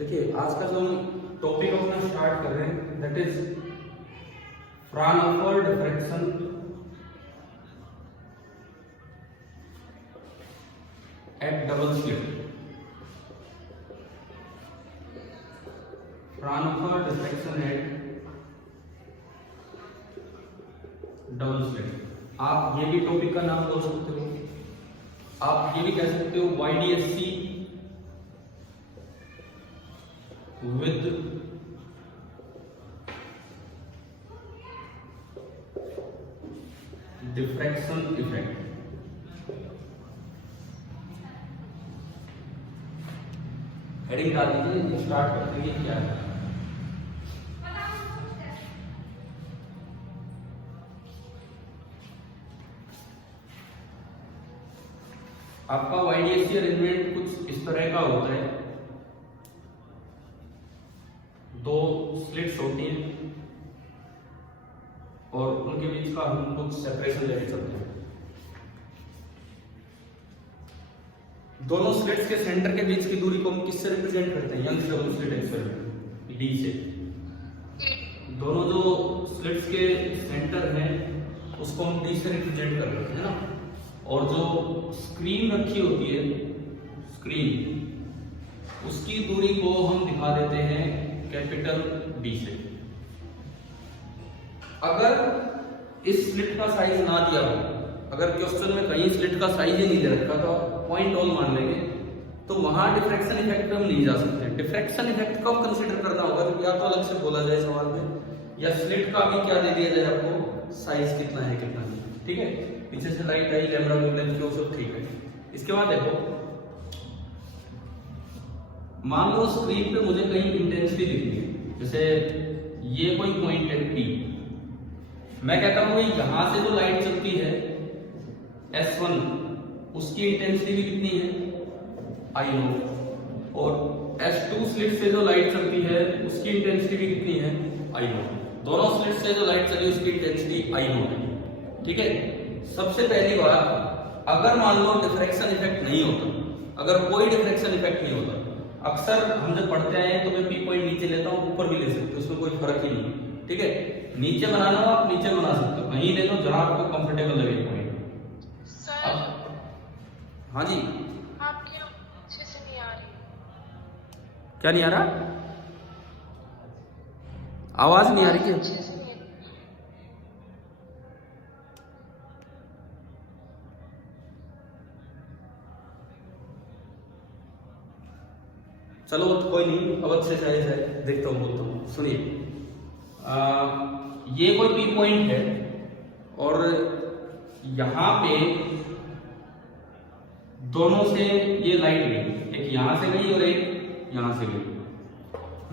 देखिए आज का जो हम टॉपिक अपना स्टार्ट कर रहे हैं that is Fraunhofer diffraction at double slit. Fraunhofer diffraction at double slit. आप ये भी टॉपिक का नाम बोल सकते हो, आप ये भी कह सकते हो YDSC with diffraction effect। Heading डाल दीजिए, स्टार्ट करते हैं क्या है। आपका YDSC अरेंजमेंट कुछ इस तरह का होता है, दो स्लिट्स होती हैं और उनके बीच का हम कुछ सेपरेशन लेके चलते हैं। दोनों स्लिट्स के सेंटर के बीच की दूरी को हम किससे रिप्रेजेंट करते हैं? Young's double slit experiment D से। दोनों जो स्लिट्स के सेंटर हैं उसको हम डी से रिप्रेजेंट कर रहे हैं ना, और जो स्क्रीन रखी होती है स्क्रीन, उसकी दूरी को हम दिखा देते हैं कैपिटल डी से। अगर इस स्लिट का साइज ना दिया हो, अगर क्वेश्चन में कहीं स्लिट का साइज ही नहीं दे रखा तो पॉइंट ऑल मान लेंगे, तो वहां डिफ्रैक्शन इफेक्ट पे हम नहीं जा सकते। डिफ्रैक्शन इफेक्ट कब कंसीडर करना होगा? तो या तो अलग से बोला जाए सवाल में, या स्लिट का भी क्या दे दिया जाए आपको, साइज कितना है कितना नहीं। ठीक है, पीछे से लाइट आई, कैमरा वेवलेंथ जो सब ठीक है। इसके बाद देखो, मान लो स्क्रीन पे मुझे कहीं इंटेंसिटी दिखती है, जैसे ये कोई पॉइंट है P, मैं कहता हूं यहां से जो लाइट चलती है S1, उसकी इंटेंसिटी भी कितनी है I0, और S2 स्लिट से जो लाइट चलती है उसकी इंटेंसिटी भी कितनी है I0। दोनों स्लिट से जो लाइट चली उसकी इंटेंसिटी I0 है। ठीक है, सबसे पहली बात, अगर मान लो डिफ्रैक्शन इफेक्ट नहीं होता, अगर कोई डिफ्रैक्शन इफेक्ट नहीं होता, अक्सर हम जब पढ़ते हैं तो मैं P पॉइंट नीचे लेता हूं, ऊपर भी ले सकते हो, उसमें कोई फर्क ही नहीं। ठीक है, नीचे बनाना हो आप नीचे बना सकते हो, कहीं ले लो जहां आपको कंफर्टेबल लगे पॉइंट। हाँ जी, आपकी अच्छे से नहीं आ रही। क्या नहीं आ रहा? आवाज नहीं आ रही क्या? अच्छे से नहीं। चलो कोई नहीं, अब अच्छे से देखता हूँ, बोलता हूँ। सुनिए, ये कोई P पॉइंट है और यहां पे दोनों से ये लाइट गई, एक यहां से गई और एक यहां से गई।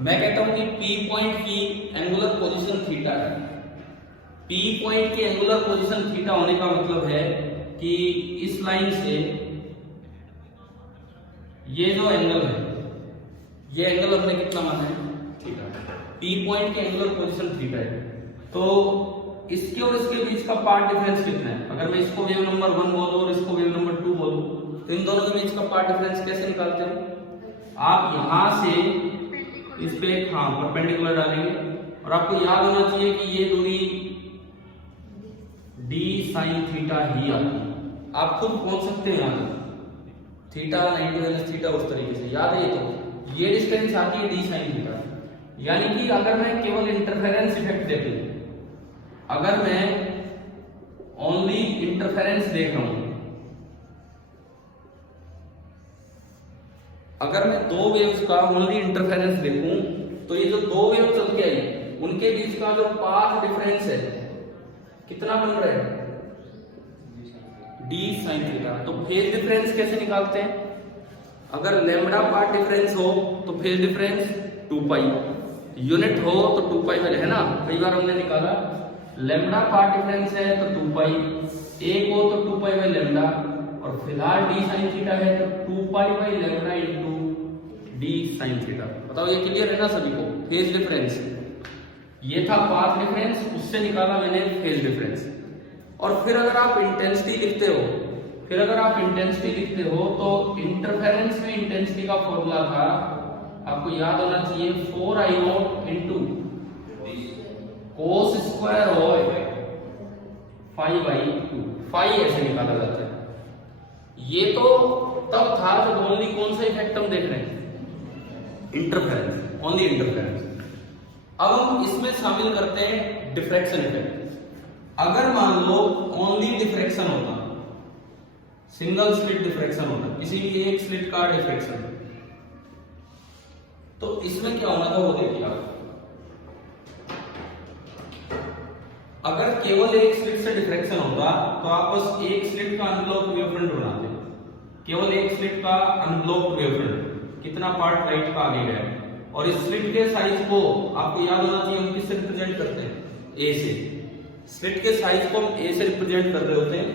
मैं कहता हूं कि P पॉइंट की एंगुलर पोजीशन थीटा है। P पॉइंट की एंगुलर पोजीशन थीटा होने का मतलब है कि इस लाइन से ये जो एंगल है, ये एंगल हमने कितना माना है? थीटा। P पॉइंट की एंगुलर पोजीशन थीटा है, तो इसके और इसके बीच का पार्ट डिफरेंस कितना है? अगर मैं इसको वेव नंबर 1 बोलूं और इसको वेव नंबर 2 बोलूं, तो इन दोनों के बीच का पार्ट डिफरेंस कैसे निकालते हैं? आप यहां से इस पे परपेंडिकुलर डालेंगे, और आपको याद होना चाहिए कि ये दूरी d sin थीटा ही आती है। आप खुद पहुंच सकते हैं यहां, थीटा 90 थीटा उस तरीके से याद है। तो ये डिस्टेंस आती है d sin थीटा। यानी कि अगर मैं केवल इंटरफेरेंस इफेक्ट देखूं, अगर मैं ओनली इंटरफेरेंस देख रहा हूं, अगर मैं दो वेव्स का ओनली इंटरफेरेंस देखूं, तो ये जो दो वेव चल के आई उनके बीच का जो पाथ डिफरेंस है कितना बन रहा है? d sin theta. तो फेज डिफरेंस कैसे निकालते हैं? अगर लैम्बडा पार्ट डिफरेंस हो तो फेज डिफरेंस 2 पाई, यूनिट हो तो 2 पाई वाले है ना, कई बार हमने निकाला। लैम्बडा पार्ट डिफरेंस है तो 2 पाई, एक हो तो 2 पाई बाई लैम्बडा, और फिलहाल d sin थीटा है तो 2 pi by lambda into d sin theta. बताओ ये क्लियर है ना सभी को? फेज डिफरेंस ये था, पाथ डिफरेंस, उससे निकाला मैंने फेज डिफरेंस। और फिर अगर आप इंटेंसिटी लिखते हो, फिर अगर आप इंटेंसिटी लिखते हो तो इंटरफेरेंस में इंटेंसिटी का फॉर्मूला था आपको याद होना चाहिए 4i0 into cos square of 5/2, 5 ऐसे निकाला जाता है। ये तो तब था जब ओनली कौन सा इफेक्ट हम देख रहे हैं, इंटरफेरेंस, ओनली इंटरफेरेंस। अब हम इसमें शामिल करते हैं डिफ्रैक्शन इफेक्ट। अगर मान लो ओनली डिफ्रैक्शन होता, सिंगल स्लिट डिफ्रैक्शन होता, किसी भी एक स्लिट का डिफ्रैक्शन, तो इसमें क्या होना था वो देखिए आप। अगर केवल एक स्लिट से डिफ्रैक्शन होता तो आप बस एक स्लिट का अनब्लॉक्ड वेवफ्रंट बनाते, केवल एक स्लिट का अनब्लॉक्ड वेवफ्रंट, कितना पार्ट लाइट का आगे गया, और इस स्लिट के साइज को आपको याद होना चाहिए हम किससे रिप्रेजेंट करते हैं, ए से। स्लिट के साइज को हम ए से रिप्रेजेंट कर रहे होते हैं,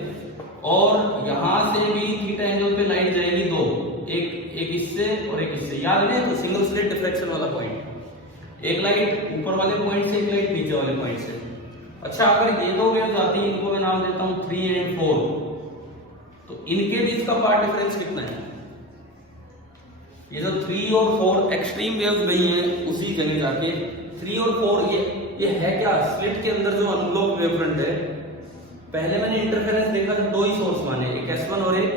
और यहां से भी थीटा एंगल पे लाइट जाएगी दो, एक इससे और एक इससे, याद है तो सिंगल स्लिट डिफ्रैक्शन वाला पॉइंट, एक लाइट ऊपर वाले पॉइंट से, एक लाइट नीचे वाले पॉइंट से। अच्छा, अगर ये दो वेव्स आती हैं, इनको मैं नाम देता हूं 3 और 4, तो इनके बीच का पार्ट डिफरेंस कितना है? ये जो 3 और 4 एक्सट्रीम वेव्स गई हैं उसी जगह जाके 3 और 4, ये है क्या, स्लिट के अंदर जो अनब्लॉक्ड वेवफ्रंट है। पहले मैंने इंटरफेरेंस देखा था, दो ही सोर्स माने, एक S1 और एक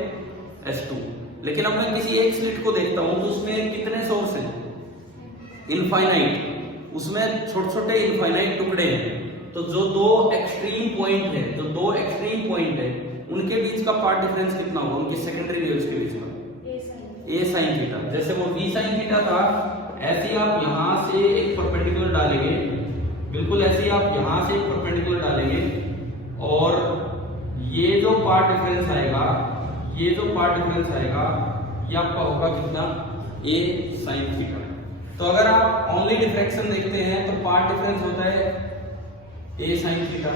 S2, लेकिन अब मैं किसी एक स्लिट को देखता हूं तो उसमें कितने सोर्स हैं, इनफाइनाइट, उसमें छोटे छोटे इनफाइनाइट टुकड़े हैं। तो जो दो एक्सट्रीम पॉइंट है, उनके बीच का पार्ट डिफरेंस कितना होगा, उनकी सेकेंडरी वेव्स के बीच का, ए साइन थीटा। जैसे वो बी साइन थीटा था, ऐसे ही आप यहां से एक परपेंडिकुलर डालेंगे, बिल्कुल ऐसे ही आप यहां से एक परपेंडिकुलर डालेंगे, और ये जो पार्ट डिफरेंस आएगा, ये आपका होगा कितना, ए साइन थीटा। तो अगर आप ओनली डिफ्रैक्शन देखते हैं तो पार्ट डिफरेंस होता है ए साइन थीटा,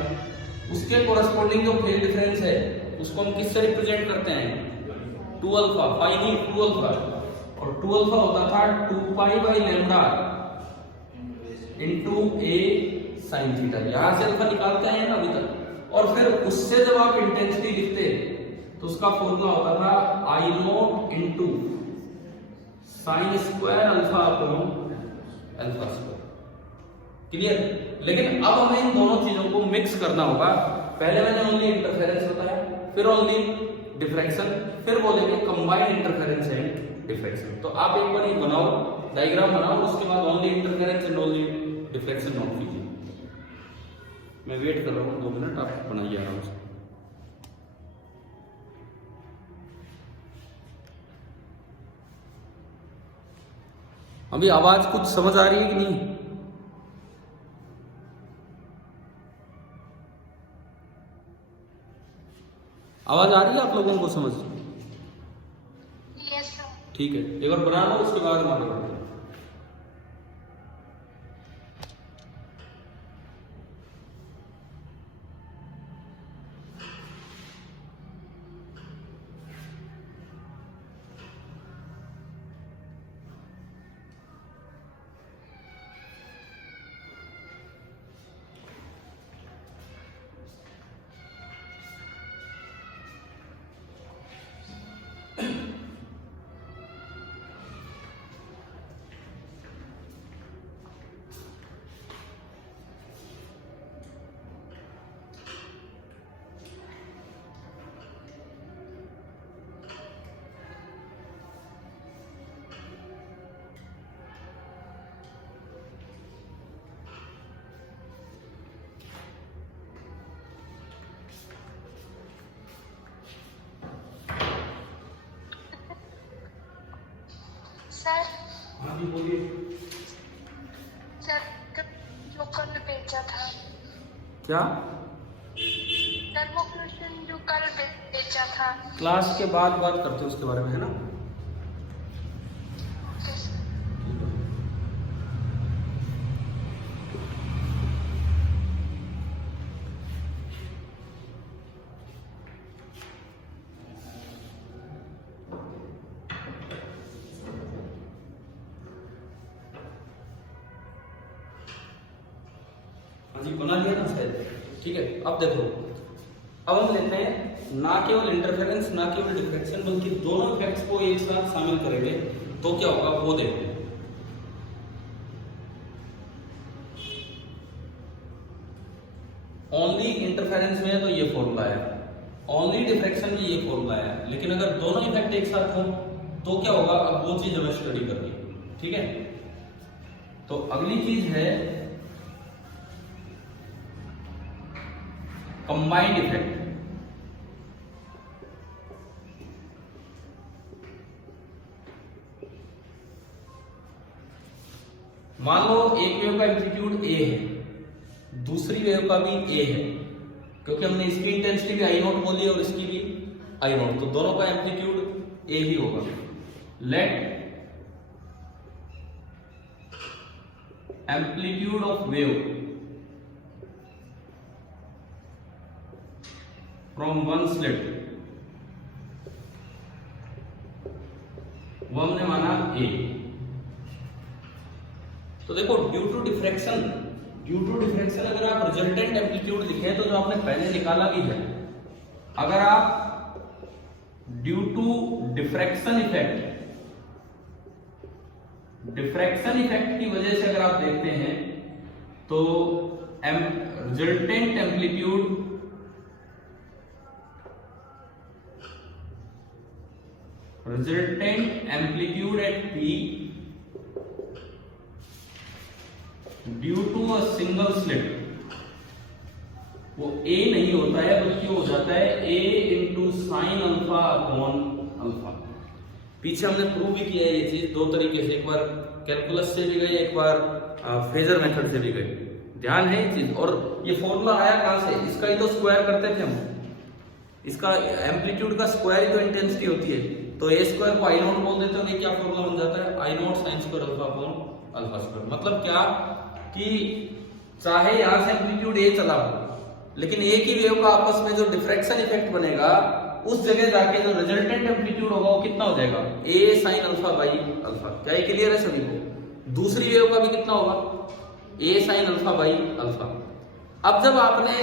उसके कोरस्पॉन्डिंग जो फेज डिफरेंस है उसको हम किससे रिप्रेजेंट करते हैं, 2 अल्फा, 5 नहीं 2 अल्फा, और 2 अल्फा होता था 2 pi by lambda into A sine theta. यहां से अल्फा निकालते हैं ना अभी तक, और फिर उससे जब आप इंटेंसिटी लिखते तो उसका फॉर्मूला होता था I0 into sine square alpha upon alpha square. Clear? लेकिन अब हमें इन दोनों चीजों को मिक्स करना होगा। पहले मैंने ओनली इंटरफेरेंस बताया, फिर ओनली डिफ्रैक्शन, फिर बोलेंगे कंबाइंड इंटरफेरेंस एंड डिफ्रैक्शन। तो आप एक बार ये बनाओ, डायग्राम बनाओ, उसके बाद only interference and only diffraction note कीजिए। मैं वेट कर रहा हूँ 2 मिनट, आप बनाइए आराम से। अभी आवाज कुछ समझ आ रही है कि नहीं? आवाज आ रही है आप लोगों को समझ? Yes sir. ठीक है, एक बार बना लो, उसके बाद हम आगे बढ़ते हैं। सर, हाँ जी बोलिए। सर जो कल भेजा था, क्या? सर वो क्वेश्चन जो कल भेजा था, क्लास के बाद बात करते हैं उसके बारे में, है ना? Okay sir. हाँ जी, बना लिया ना शायद। ठीक है, अब देखो, अब हम लेते हैं ना केवल इंटरफेरेंस, ना केवल डिफ्रैक्शन, बल्कि दोनों इफेक्ट्स को एक साथ शामिल करेंगे तो क्या होगा वो देखते हैं। ओनली इंटरफेरेंस में है तो ये फॉर्मूला है, ओनली डिफ्रैक्शन में ये फॉर्मूला है। लेकिन अगर दोनों इफेक्ट एक साथ हो तो क्या होगा, अब वो चीज हमें स्टडी करनी है, ठीक है। तो अगली चीज है कंबाइंड इफेक्ट। मान लो एक वेव का एम्पलीट्यूड ए है, दूसरी वेव का भी ए है, क्योंकि हमने इसकी इंटेंसिटी भी आई नॉट बोली और इसकी भी आई नॉट, तो दोनों का एम्पलीट्यूड ए ही होगा। Let amplitude of wave from one slit, वो हमने माना ए। तो देखो ड्यू टू डिफ्रैक्शन अगर आप रिजल्टेंट एम्पलीट्यूड लिखे तो जो आपने पहले निकाला भी है, अगर आप ड्यू टू डिफ्रैक्शन इफेक्ट की वजह से अगर आप देखते हैं तो resultant amplitude at P due to a single slit, वो ए नहीं होता है बल्कि हो जाता है A into sine alpha upon alpha. पीछे हमने प्रूव भी किया है ये चीज दो तरीके से, एक बार कैलकुलस से भी गई, एक बार फेजर मेथड से भी गई, ध्यान है ये चीज। और ये फॉर्मूला आया कहां से, इसका ही तो स्क्वायर करते थे हम, इसका एम्पलीट्यूड का स्क्वायर ही तो इंटेंसिटी होती है, तो ए स्क्वायर को आई नॉट बोल देते हैं, क्या फॉर्मूला बन जाता है I nought sine square alpha upon alpha square. मतलब क्या कि चाहे यहां से एम्पलीट्यूड ए चला हो, लेकिन एक ही वेव का आपस में जो डिफ्रैक्शन इफेक्ट बनेगा उस जगह जाके जो रिजल्टेंट एम्पलीट्यूड होगा वो कितना हो जाएगा, ए साइन अल्फा बाई अल्फा। क्या ये क्लियर है सभी को? दूसरी वेव का भी कितना होगा, A sine alpha by alpha. अब जब आपने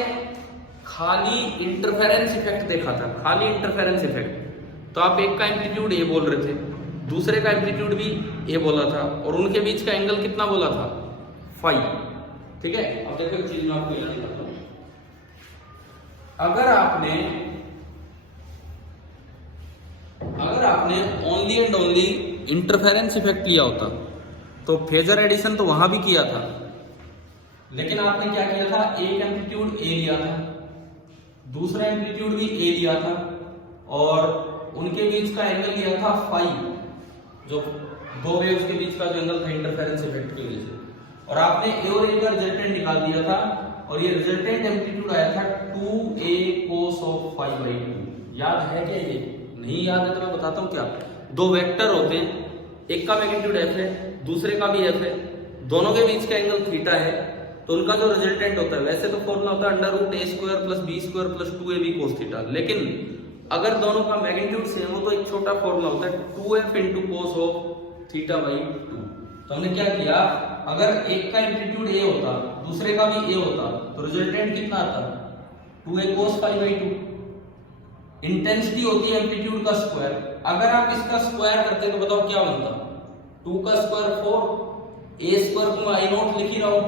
खाली इंटरफेरेंस इफेक्ट देखा था, खाली इंटरफेरेंस इफेक्ट, तो आप एक का एम्पलीट्यूड ए बोल रहे थे, दूसरे का एम्पलीट्यूड भी ए बोला था, और उनके बीच का एंगल कितना बोला था, फाई, ठीक है। अब देखो एक चीज मैं आपको याद दिखाता हूं, अगर आपने only and only interference effect लिया होता तो फेजर एडिशन तो वहां भी किया था, लेकिन आपने क्या किया था, एक एम्पलीट्यूड ए लिया था, दूसरा एम्पलीट्यूड भी ए लिया था, और उनके बीच का एंगल लिया था फाई, जो दो वेव्स के बीच का जो एंगल था इंटरफेरेंस इफेक्ट की वजह से, और आपने ए और ए का रिजल्टेंट निकाल दिया था, और ये रिजल्टेंट एम्पलीट्यूड आया था 2a cos of phi by 2। याद है क्या? ये नहीं याद है तो मैं बताता हूँ क्या। दो वेक्टर होते हैं, एक का मैग्नीट्यूड एफ है, दूसरे का भी एफ है, दोनों के बीच का एंगल थीटा है, तो उनका जो रिजल्टेंट होता है, वैसे तो फॉर्मूला होता है under root A square plus B square plus 2ab cos theta, लेकिन अगर दोनों का मैग्नीट्यूड सेम हो तो एक छोटा फॉर्मूला होता है 2f into cos of theta by 2। तो हमने क्या किया, अगर एक का एम्पलीट्यूड ए होता, दूसरे का भी ए होता, तो रिजल्टेंट कितना आता, 2a cos phi by 2। Intensity होती है एम्पलीट्यूड का स्क्वायर, अगर आप इसका स्क्वायर करते तो बताओ क्या बनता, 2 का स्क्वायर 4, a स्क्वायर को आई नॉट लिख ही रहा हूं,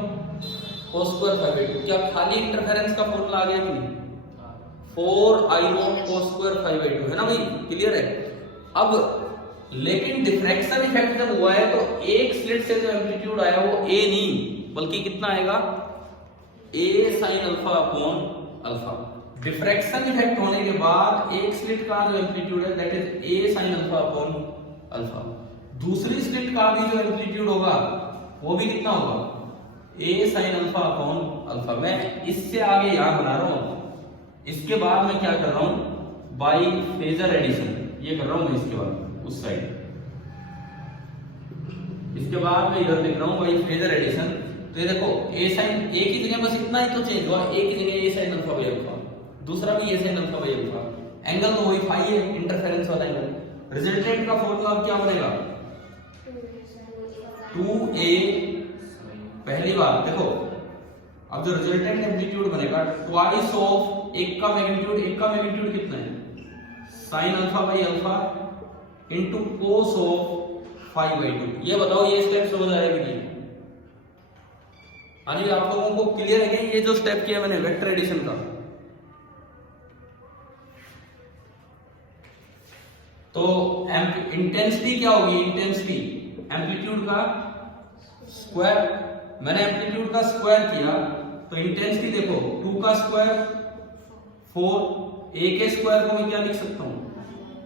cos स्क्वायर फाई बाई 2। क्या खाली इंटरफेरेंस का फॉर्मूला आ गया कि नहीं, 4 I nought cos square phi by 2, है ना भाई, क्लियर है। अब लेकिन डिफ्रैक्शन इफेक्ट जब हुआ है तो एक स्लिट से जो एम्पलीट्यूड आया वो ए नहीं बल्कि कितना आएगा, A sine alpha upon alpha. Diffraction effect होने के बाद एक स्लिट का जो एम्पलीट्यूड है that is A sine alpha upon alpha, दूसरी स्लिट का भी जो एम्पलीट्यूड होगा वो भी कितना होगा, A sine alpha upon alpha. मैं इससे आगे यहां बना रहा हूं, इसके बाद मैं क्या कर रहा हूं, बाई फेजर एडिशन, ये कर रहा हूं मैं इसके बाद उस साइड, इसके बाद मैं इधर देख रहा हूं बाई फेजर एडिशन। तो ये देखो ए साइन, एक ही जगह बस इतना ही तो चेंज हुआ, एक ही जगह A sine alpha by alpha, दूसरा भी A sine alpha by alpha, angle तो वही फाई है, इंटरफेरेंस वाला एंगल। रिजल्टेंट का फॉर्मूला क्या बनेगा, 2a, पहली बात देखो, अब जो रिजल्टेंट एम्पलीट्यूड बनेगा ट्वाइस ऑफ एक का मैग्नीट्यूड कितना है, sine alpha by alpha into cos of phi by 2। ये बताओ ये स्टेप समझ आया कि नहीं, हाँ जी, आप लोगों को क्लियर है कि ये जो स्टेप किया मैंने वेक्टर एडिशन का, तो इंटेंसिटी क्या होगी? इंटेंसिटी एम्पलीट्यूड का स्क्वायर। मैंने एम्पलीट्यूड का स्क्वायर किया तो इंटेंसिटी देखो 2 का स्क्वायर 4, a के स्क्वायर को मैं क्या लिख सकता हूं?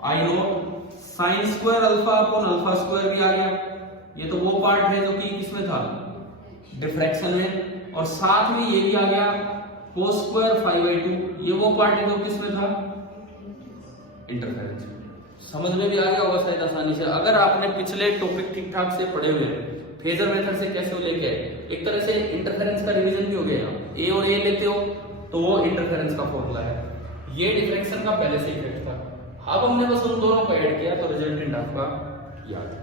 I nought sine square alpha upon alpha square भी आ गया। ये तो वो पार्ट है जो कि किसमें था? डिफ्रैक्शन में। और साथ में ये भी आ गया cos स्क्वायर 5/2, ये वो पार्ट है जो किसमें था? इंटरफेरेंस। समझ में भी आ गया होगा शायद आसानी से। अगर आपने पिछले टॉपिक ठीक ठाक से पढ़े हुए हैं, फेजर मेथड से कैसे लेके आए, एक तरह से इंटरफेरेंस का रिवीजन भी हो गया। ए और ए लेते हो तो वो इंटरफेरेंस का फॉर्मूला है, ये डिफ्रैक्शन का पहले से इफेक्ट था। अब हमने बस उन दोनों को ऐड किया तो रिजल्टेंट आपका याद है।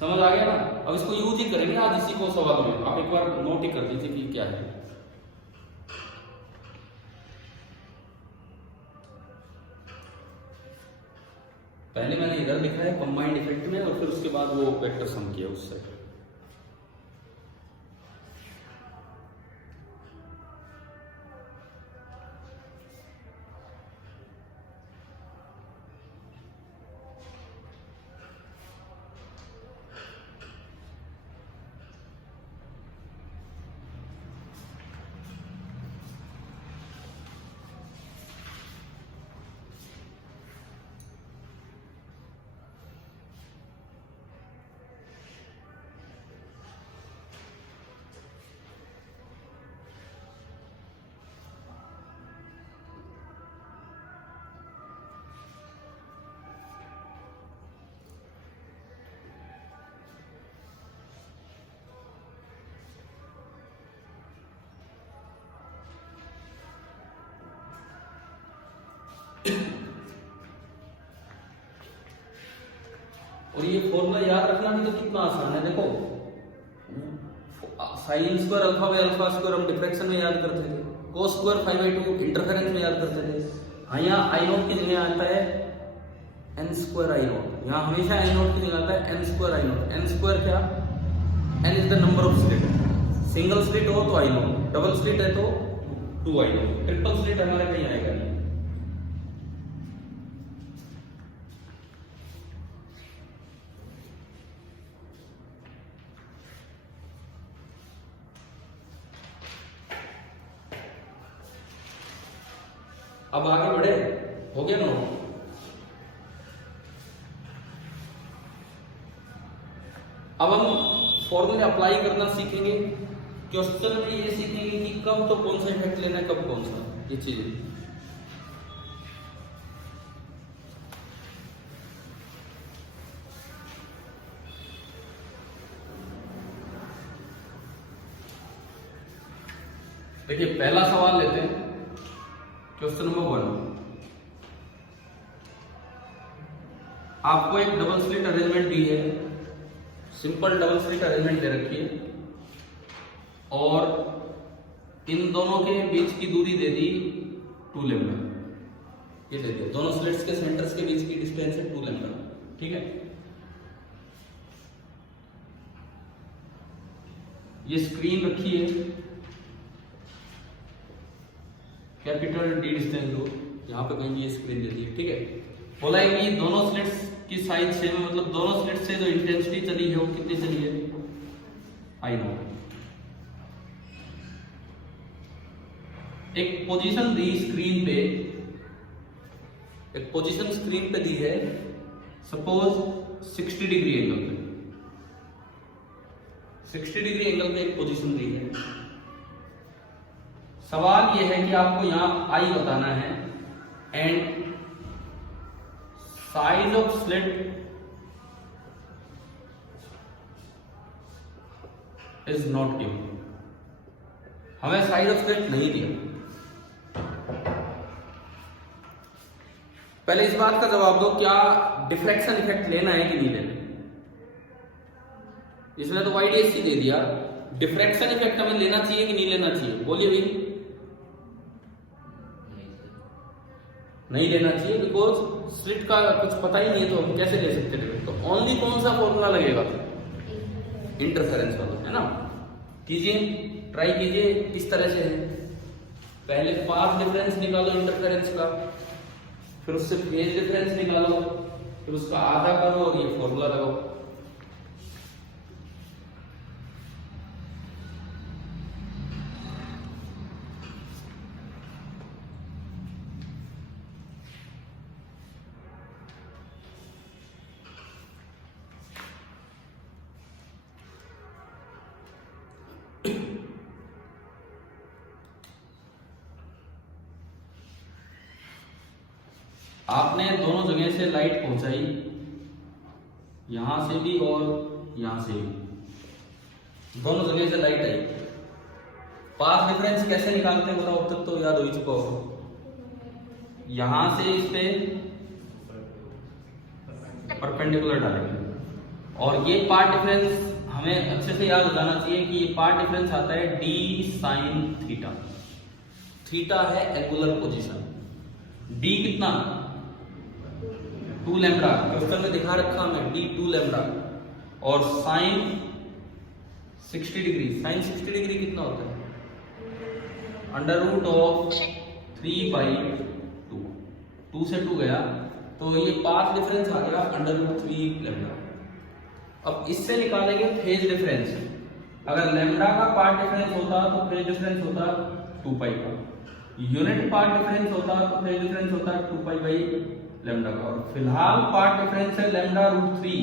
समझ आ गया ना? अब इसको यूज ही करेंगे आज इसी को सवाल में। आप एक बार नोट ही कर दीजिए कि क्या है। पहले मैंने इधर लिखा है कंबाइंड इफेक्ट में, और फिर उसके बाद वो वेक्टर सम किया उससे। और ये फॉर्मूला याद रखना भी तो कितना आसान है। देखो sign square alpha by alpha square हम डिफ्रैक्शन में याद करते थे, cos स्क्वायर 5/2 इंटरफेरेंस में याद करते थे। हाँ, यहाँ आई नोट की जगह आता है n स्क्वायर आई नोट। यहाँ हमेशा आई नोट की जगह आता है n स्क्वायर आई नोट। n स्क्वायर क्या? n is the number of slit. Single slit हो तो आई नोट, डबल स्लिट है तो 2 आई नोट, ट्रिपल स्लिट हमारे कहीं आएगा नहीं। अब आगे बढ़े, हो गया नोट? अब हम फॉर्मूले अप्लाई करना सीखेंगे। क्वेश्चन में ये सीखेंगे कि कब तो कौन सा इफेक्ट लेना है, कब कौन सा, ये चीजें। देखिए पहला सवाल लेते हैं, क्वेश्चन नंबर 1। आपको एक डबल स्लिट अरेंजमेंट दी है, simple double slit arrangement they रखी है, और इन दोनों के बीच की दूरी दे दी 2 लैम्डा। ये दे दिया, दोनों स्लिट्स के सेंटर्स के बीच की डिस्टेंस है 2 लैम्डा। ठीक है, ये स्क्रीन रखी है, कैपिटल डी डिस्टेंस लो, यहाँ पे कहीं ये स्क्रीन दे दी है। ठीक है, बोला है कि दोनों स्लिट्स की साइज सेम है, मतलब दोनों स्लिट्स से जो इंटेंसिटी चली है वो कितनी चली है? आई नोट। एक पोजीशन दी स्क्रीन पे, एक पोजीशन स्क्रीन पे दी है, सपोज 60 डिग्री एंगल पे, 60 डिग्री एंगल पे एक पोजीशन दी है। सवाल यह है कि आपको यहां आई बताना है and size of slit is not given. हमें साइज ऑफ स्लिट नहीं दिया। पहले इस बात का जवाब दो, क्या डिफ्रैक्शन इफेक्ट लेना है कि नहीं लेना? इसने तो YDSC दे दिया, डिफ्रैक्शन इफेक्ट हमें लेना चाहिए कि नहीं लेना चाहिए? बोलिए भाई। नहीं लेना चाहिए, बिकॉज स्लिट का कुछ पता ही नहीं है, तो हम कैसे ले सकते हैं? तो ओनली कौन सा फॉर्मूला लगेगा? इंटरफेरेंस वाला, है ना? कीजिए, ट्राई कीजिए। किस तरह से है, पहले पाथ डिफरेंस निकालो इंटरफेरेंस का, फिर उससे फेज डिफरेंस निकालो, फिर उसका आधा करो और ये फॉर्मूला लगाओ। आपने दोनों जगह से लाइट पहुंचाई, यहां से भी और यहां से भी, दोनों जगह से लाइट आई। पाथ डिफरेंस कैसे निकालते हैं बताओ, अब तक तो याद हो ही चुका होगा। यहां से इस पे परपेंडिकुलर डालेंगे और ये पाथ डिफरेंस हमें अच्छे से याद हो जाना चाहिए कि ये पाथ डिफरेंस आता है डी साइन थीटा। थीटा है एंगुलर पोजीशन, डी कितना 2 लैम्बडा, क्वेश्चन में दिखा रखा हमें डी 2 लैम्बडा, और साइन 60 डिग्री, साइन 60 डिग्री कितना होता है अंडर रूट ऑफ 3/2, 2 से 2 गया तो ये पाथ डिफरेंस आ गया अंडर रूट 3 लैम्बडा। अब इससे निकालेंगे फेज डिफरेंस। अगर लैम्बडा का पार्ट डिफरेंस होता तो फेज डिफरेंस होता 2 पाई का, यूनिट पार्ट डिफरेंस होता तो फेज डिफरेंस होता 2 पाई बाई लैम्बडा का, और फिलहाल पार्ट डिफरेंस है लैम्बडा रूट 3,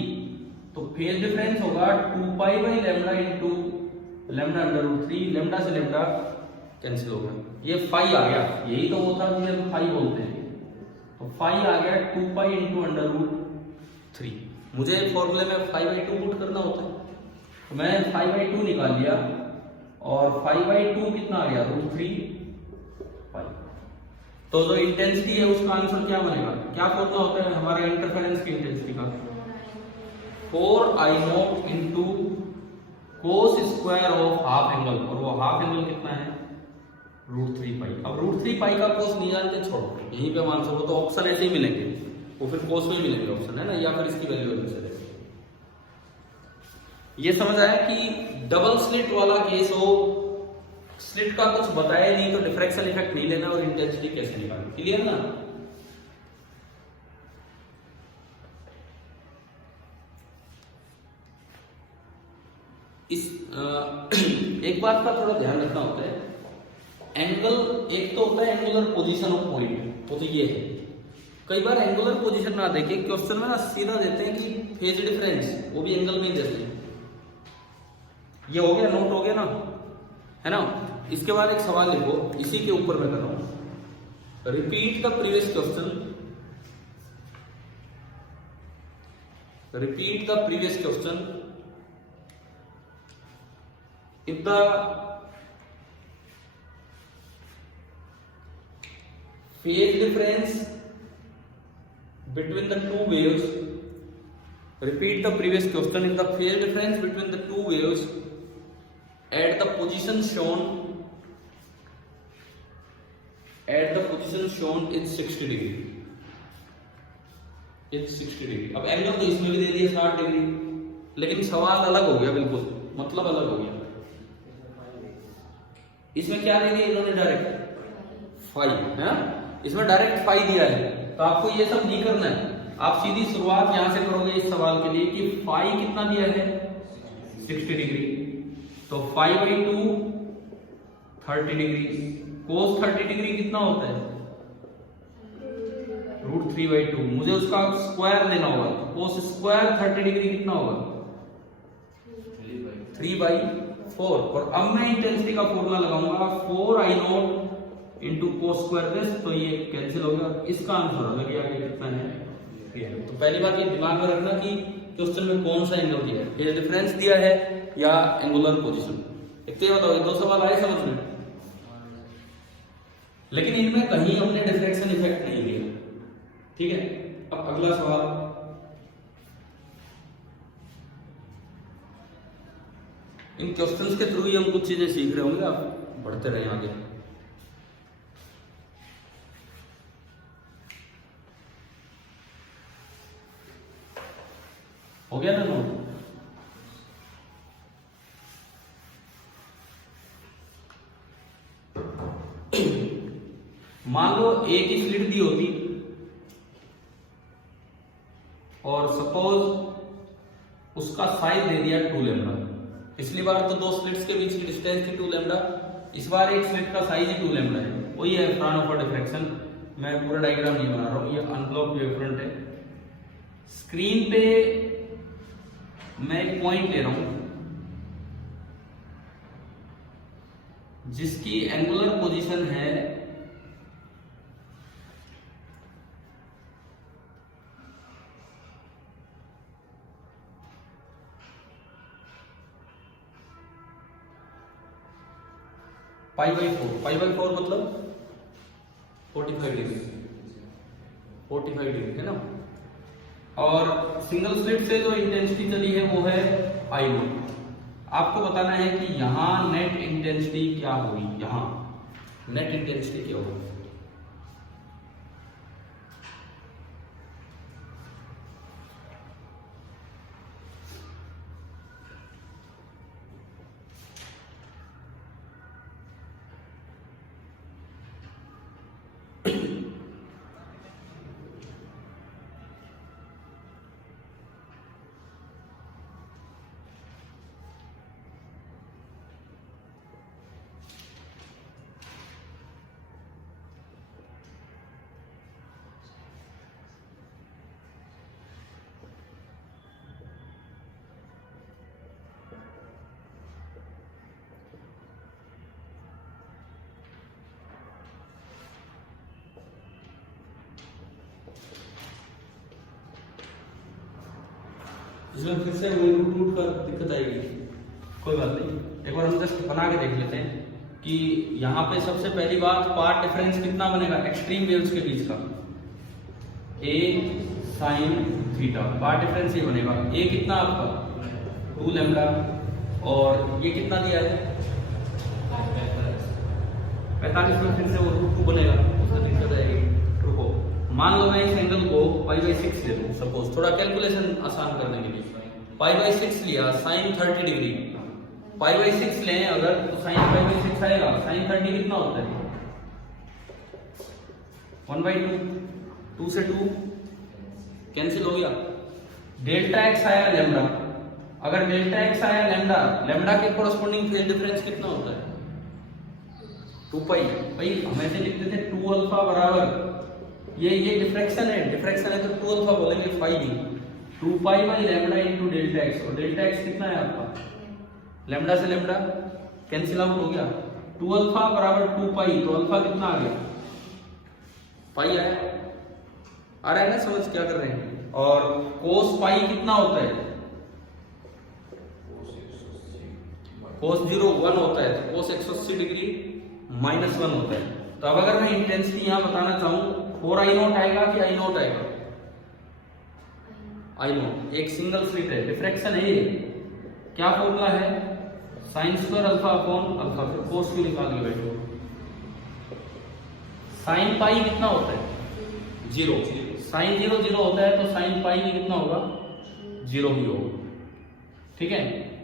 तो फेज डिफरेंस होगा 2 pi by lambda into lambda under root 3। Lambda से लैम्बडा कैंसिल हो गया, ये फाई आ गया, यही तो होता है जिसे हम फाई बोलते हैं। तो फाई आ गया 2 पाई इंटू अंडर रूट 3। मुझे फॉर्मूले में 5/2 पुट करना होता है, तो मैं 5/2 निकाल लिया, और 5/2 कितना आ गया रूट 3 पाई। तो जो इंटेंसिटी है उसका आंसर क्या बनेगा, क्या फॉर्मूला होता है हमारा इंटरफेरेंस की इंटेंसिटी का, 4I0 into cos square of half angle, और वो हाफ एंगल कितना है रूट 3 पाई। अब रूट 3 पाई का कोस नहीं जानते, छोड़ो यहीं पे आंसर हो, तो ऑप्शन ऐसे ही मिलेंगे, वो फिर कोस में मिलेंगे ऑप्शन, है ना, या फिर इसकी वैल्यू अलग से देंगे। ये समझ आया कि डबल स्लिट वाला केस हो, स्लिट का कुछ बताया नहीं तो डिफ्रैक्शन इफेक्ट नहीं लेना और इंटेंसिटी कैसे निकालना, क्लियर ना। इस एक बात का थोड़ा ध्यान रखना होता है, एंगल एक तो होता है एंगुलर पोजीशन ऑफ पॉइंट, वो तो ये है। कई बार एंगुलर पोजीशन ना देके क्वेश्चन में ना सीधा देते हैं कि फेज डिफरेंस, वो भी एंगल में ही देते हैं। ये हो गया, नोट हो गया ना, है ना। इसके बाद एक सवाल लिखो, इसी के ऊपर मैं कर रहा हूं, repeat the previous question, repeat the previous question if the phase difference between the two waves, repeat the previous question, if the phase difference between the two waves at the position shown is 60 degree, it's 60 degree। अब angle तो इसमें भी दे दिया 60 degree, लेकिन सवाल अलग हो गया, बिल्कुल मतलब अलग हो गया। इसमें क्या दे दिया इन्होंने, डायरेक्ट फाई, है ना, इसमें डायरेक्ट फाई दिया है, तो आपको ये सब नहीं करना है, आप सीधी शुरुआत यहां से करोगे इस सवाल के लिए कि फाई कितना दिया है 60 डिग्री, तो 5/2 30 डिग्री, कोस 30 डिग्री कितना होता है रूट 3/2, मुझे उसका स्क्वायर लेना होगा, कोस स्क्वायर 30 डिग्री कितना होगा 3/4, और अब मैं इंटेंसिटी का फॉर्मूला लगाऊंगा 4I0 into cos square this, तो ये कैंसिल हो गया, इसका आंसर अलग ही आ गया, कितना है। तो पहली बात ये दिमाग में रखना कि क्वेश्चन में कौन सा एंगल दिया है, फेज डिफरेंस दिया है या एंगुलर पोजीशन। एक तो बताओ, दो सवाल आए समझ में, लेकिन इनमें कहीं हमने डिफ्रैक्शन इफेक्ट नहीं लिया, ठीक है। अब अगला सवाल, इन क्वेश्चंस के थ्रू ही हम कुछ चीजें सीख रहे होंगे, आप बढ़ते रहे आगे। हो गया ना नोट। मान लो एक ही स्लिट दी होती और सपोज उसका साइज दे दिया 2 लैम्डा। पिछली बार तो दो स्लिट्स के बीच की डिस्टेंस थी 2 लैम्डा, इस बार एक स्लिट का साइज ही 2 लैम्डा है। वही है फ्राउनहोफर डिफ्रैक्शन। मैं पूरा डायग्राम नहीं बना रहा हूं, ये अनब्लॉक वेवफ्रंट है। स्क्रीन पे मैं एक पॉइंट ले रहा हूं जिसकी एंगुलर पोजीशन है π/4 मतलब 45 डिग्री, 45 डिग्री है ना। और सिंगल स्लिट से जो इंटेंसिटी चली है वो है I0। आपको बताना है कि यहां नेट इंटेंसिटी क्या होगी, यहां नेट इंटेंसिटी क्या होगी। इसमें फिर से रूट का दिक्कत आएगी, कोई बात नहीं। एक बार हम जस्ट बना के देख लेते हैं कि यहाँ पे सबसे पहली बात पाथ डिफरेंस कितना बनेगा एक्सट्रीम वेव्स के बीच का, a sin theta. Path difference ये बनेगा a कितना आपका 2 लैम्डा और ये कितना दिया है 45 में फिर से वो रूट 2 बनेगा, उसमें दिक्कत आएगी। रुको, मान लो मैं इस एंगल को π/6 ले लूं सपोज, थोड़ा कैलकुलेशन आसान करने के लिए π/6 लिया sin 30 डिग्री। π/6 लें अगर तो sin π/6 आएगा, sin 30 कितना होता है 1/2, 2 से 2 कैंसिल हो गया। डेल्टा x आया लैम्डा, अगर डेल्टा x आया लैम्डा, लैम्डा के कोरस्पोंडिंग फेज डिफरेंस कितना होता है 2π। भाई हम ऐसे लिखते थे 2 अल्फा बराबर, ये डिफ्रैक्शन है तो 2 अल्फा बोलेंगे 5 2π/λ इनटू डेल्टा x। और डेल्टा x कितना है आपका, लैम्डा से लैम्डा कैंसिल आउट हो गया, 2 अल्फा बराबर 2π, तो अल्फा कितना आ गया पाई आया। आ रहा है ना समझ क्या कर रहे हैं। और cos पाई कितना होता है, cos 0 1 होता है, तो cos 180 डिग्री -1 होता है। तो अब अगर मैं इंटेंसिटी यहां बताना चाहूं 4I0 आएगा कि I0 आएगा, I0। एक सिंगल स्लिट है, डिफ्रैक्शन है ये, क्या फॉर्मूला है sin² अल्फा अपॉन अल्फा, फिर cos क्यों निकाल के बैठो। sin पाई कितना होता है 0, sin 0 0 होता है तो sin पाई भी कितना होगा 0 ही होगा, ठीक है।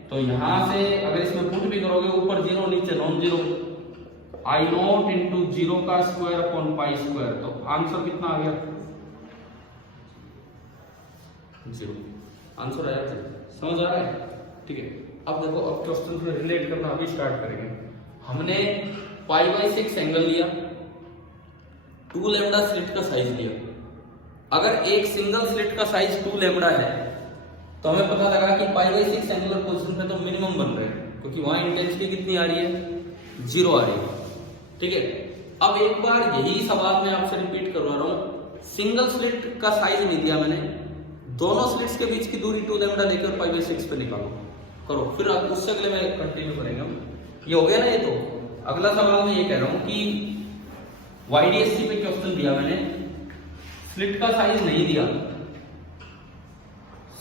तो यहां से अगर इसमें पुट भी करोगे ऊपर 0 नीचे नॉन 0, I0 इंटू 0 का स्क्वायर अपॉन पाई स्क्वायर, तो आंसर कितना आ गया 0। आंसर आया, समझ आ रहा है, ठीक है। अब देखो, अब क्वेश्चन से रिलेट करना अभी स्टार्ट करेंगे। हमने π/6 एंगल लिया, 2 लैम्डा स्लिट का साइज लिया। अगर एक सिंगल स्लिट का साइज 2 लैम्डा है तो हमें पता लगा कि π/6 एंगुलर पोजीशन पे तो मिनिमम बन रहे हैं, क्योंकि वहां इंटेंसिटी कितनी आ रही है 0 आ रही है, ठीक है। अब एक बार यही सवाल मैं आपसे रिपीट करवा रहा हूं, सिंगल स्लिट का साइज नहीं दिया मैंने, दोनों स्लिट्स के बीच की दूरी 2 लैम्डा लेकर π/6 पे निकालो, करो, फिर उससे अगले में कंटिन्यू करेंगे हम। ये हो गया ना। ये तो अगला सवाल मैं ये कह रहा हूं कि YDSC पे क्वेश्चन दिया मैंने, स्लिट का साइज नहीं दिया,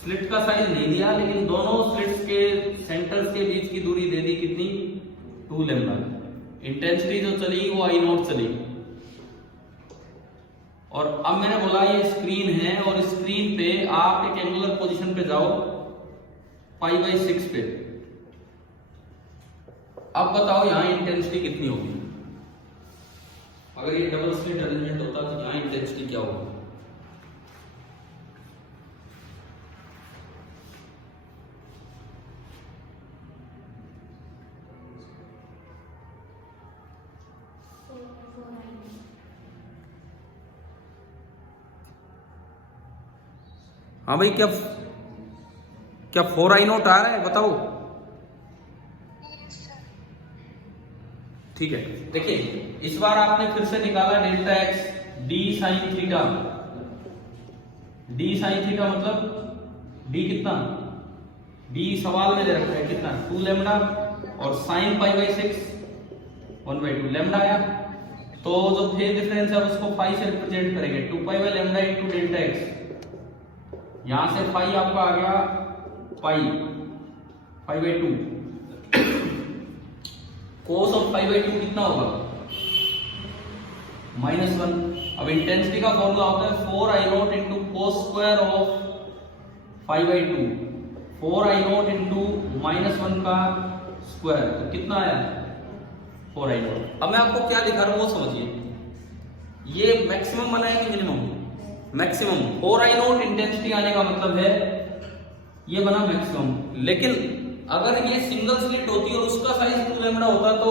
स्लिट का साइज नहीं दिया, लेकिन दोनों स्लिट्स के सेंटर्स के बीच की दूरी दे दी कितनी 2 लैम्डा। इंटेंसिटी जो चली वो I0 चली। और अब मैंने बोला ये स्क्रीन है और स्क्रीन पे आप एक एंगुलर पोजीशन पे जाओ π/6 पे। अब बताओ यहां इंटेंसिटी कितनी होगी, अगर ये डबल स्लिट अरेंजमेंट होता तो यहाँ इंटेंसिटी क्या होगा? हाँ भाई, क्या 4 I नोट आ रहा है बताओ? ठीक है, देखिए इस बार आपने फिर से निकाला delta x D sine theta. D sine theta मतलब डी कितना? डी सवाल में दे रखा है कितना? 2 लैम्डा, और साइन पाई बाई 6 1/2 लैम्डा आया। तो जो फेज डिफरेंस है उसको फाई से रिप्रेजेंट करेंगे, 2 pi by lambda into delta x. यहां से फाई आपका आ गया pi by 2। Cos of pi by 2 कितना होगा? -1। अब इंटेंसिटी का फॉर्मूला होता है 4I not into cos square of pi by 2, 4I not into -1 का स्क्वायर, तो कितना आया? 4I not. अब मैं आपको क्या लिखा रहा हूं वो समझिए, ये मैक्सिमम बना है कि minimum? Maximum. 4I not intensity आने का मतलब है ये बना मैक्सिमम। लेकिन अगर ये सिंगल स्लिट होती और उसका साइज 2 लैम्डा होता तो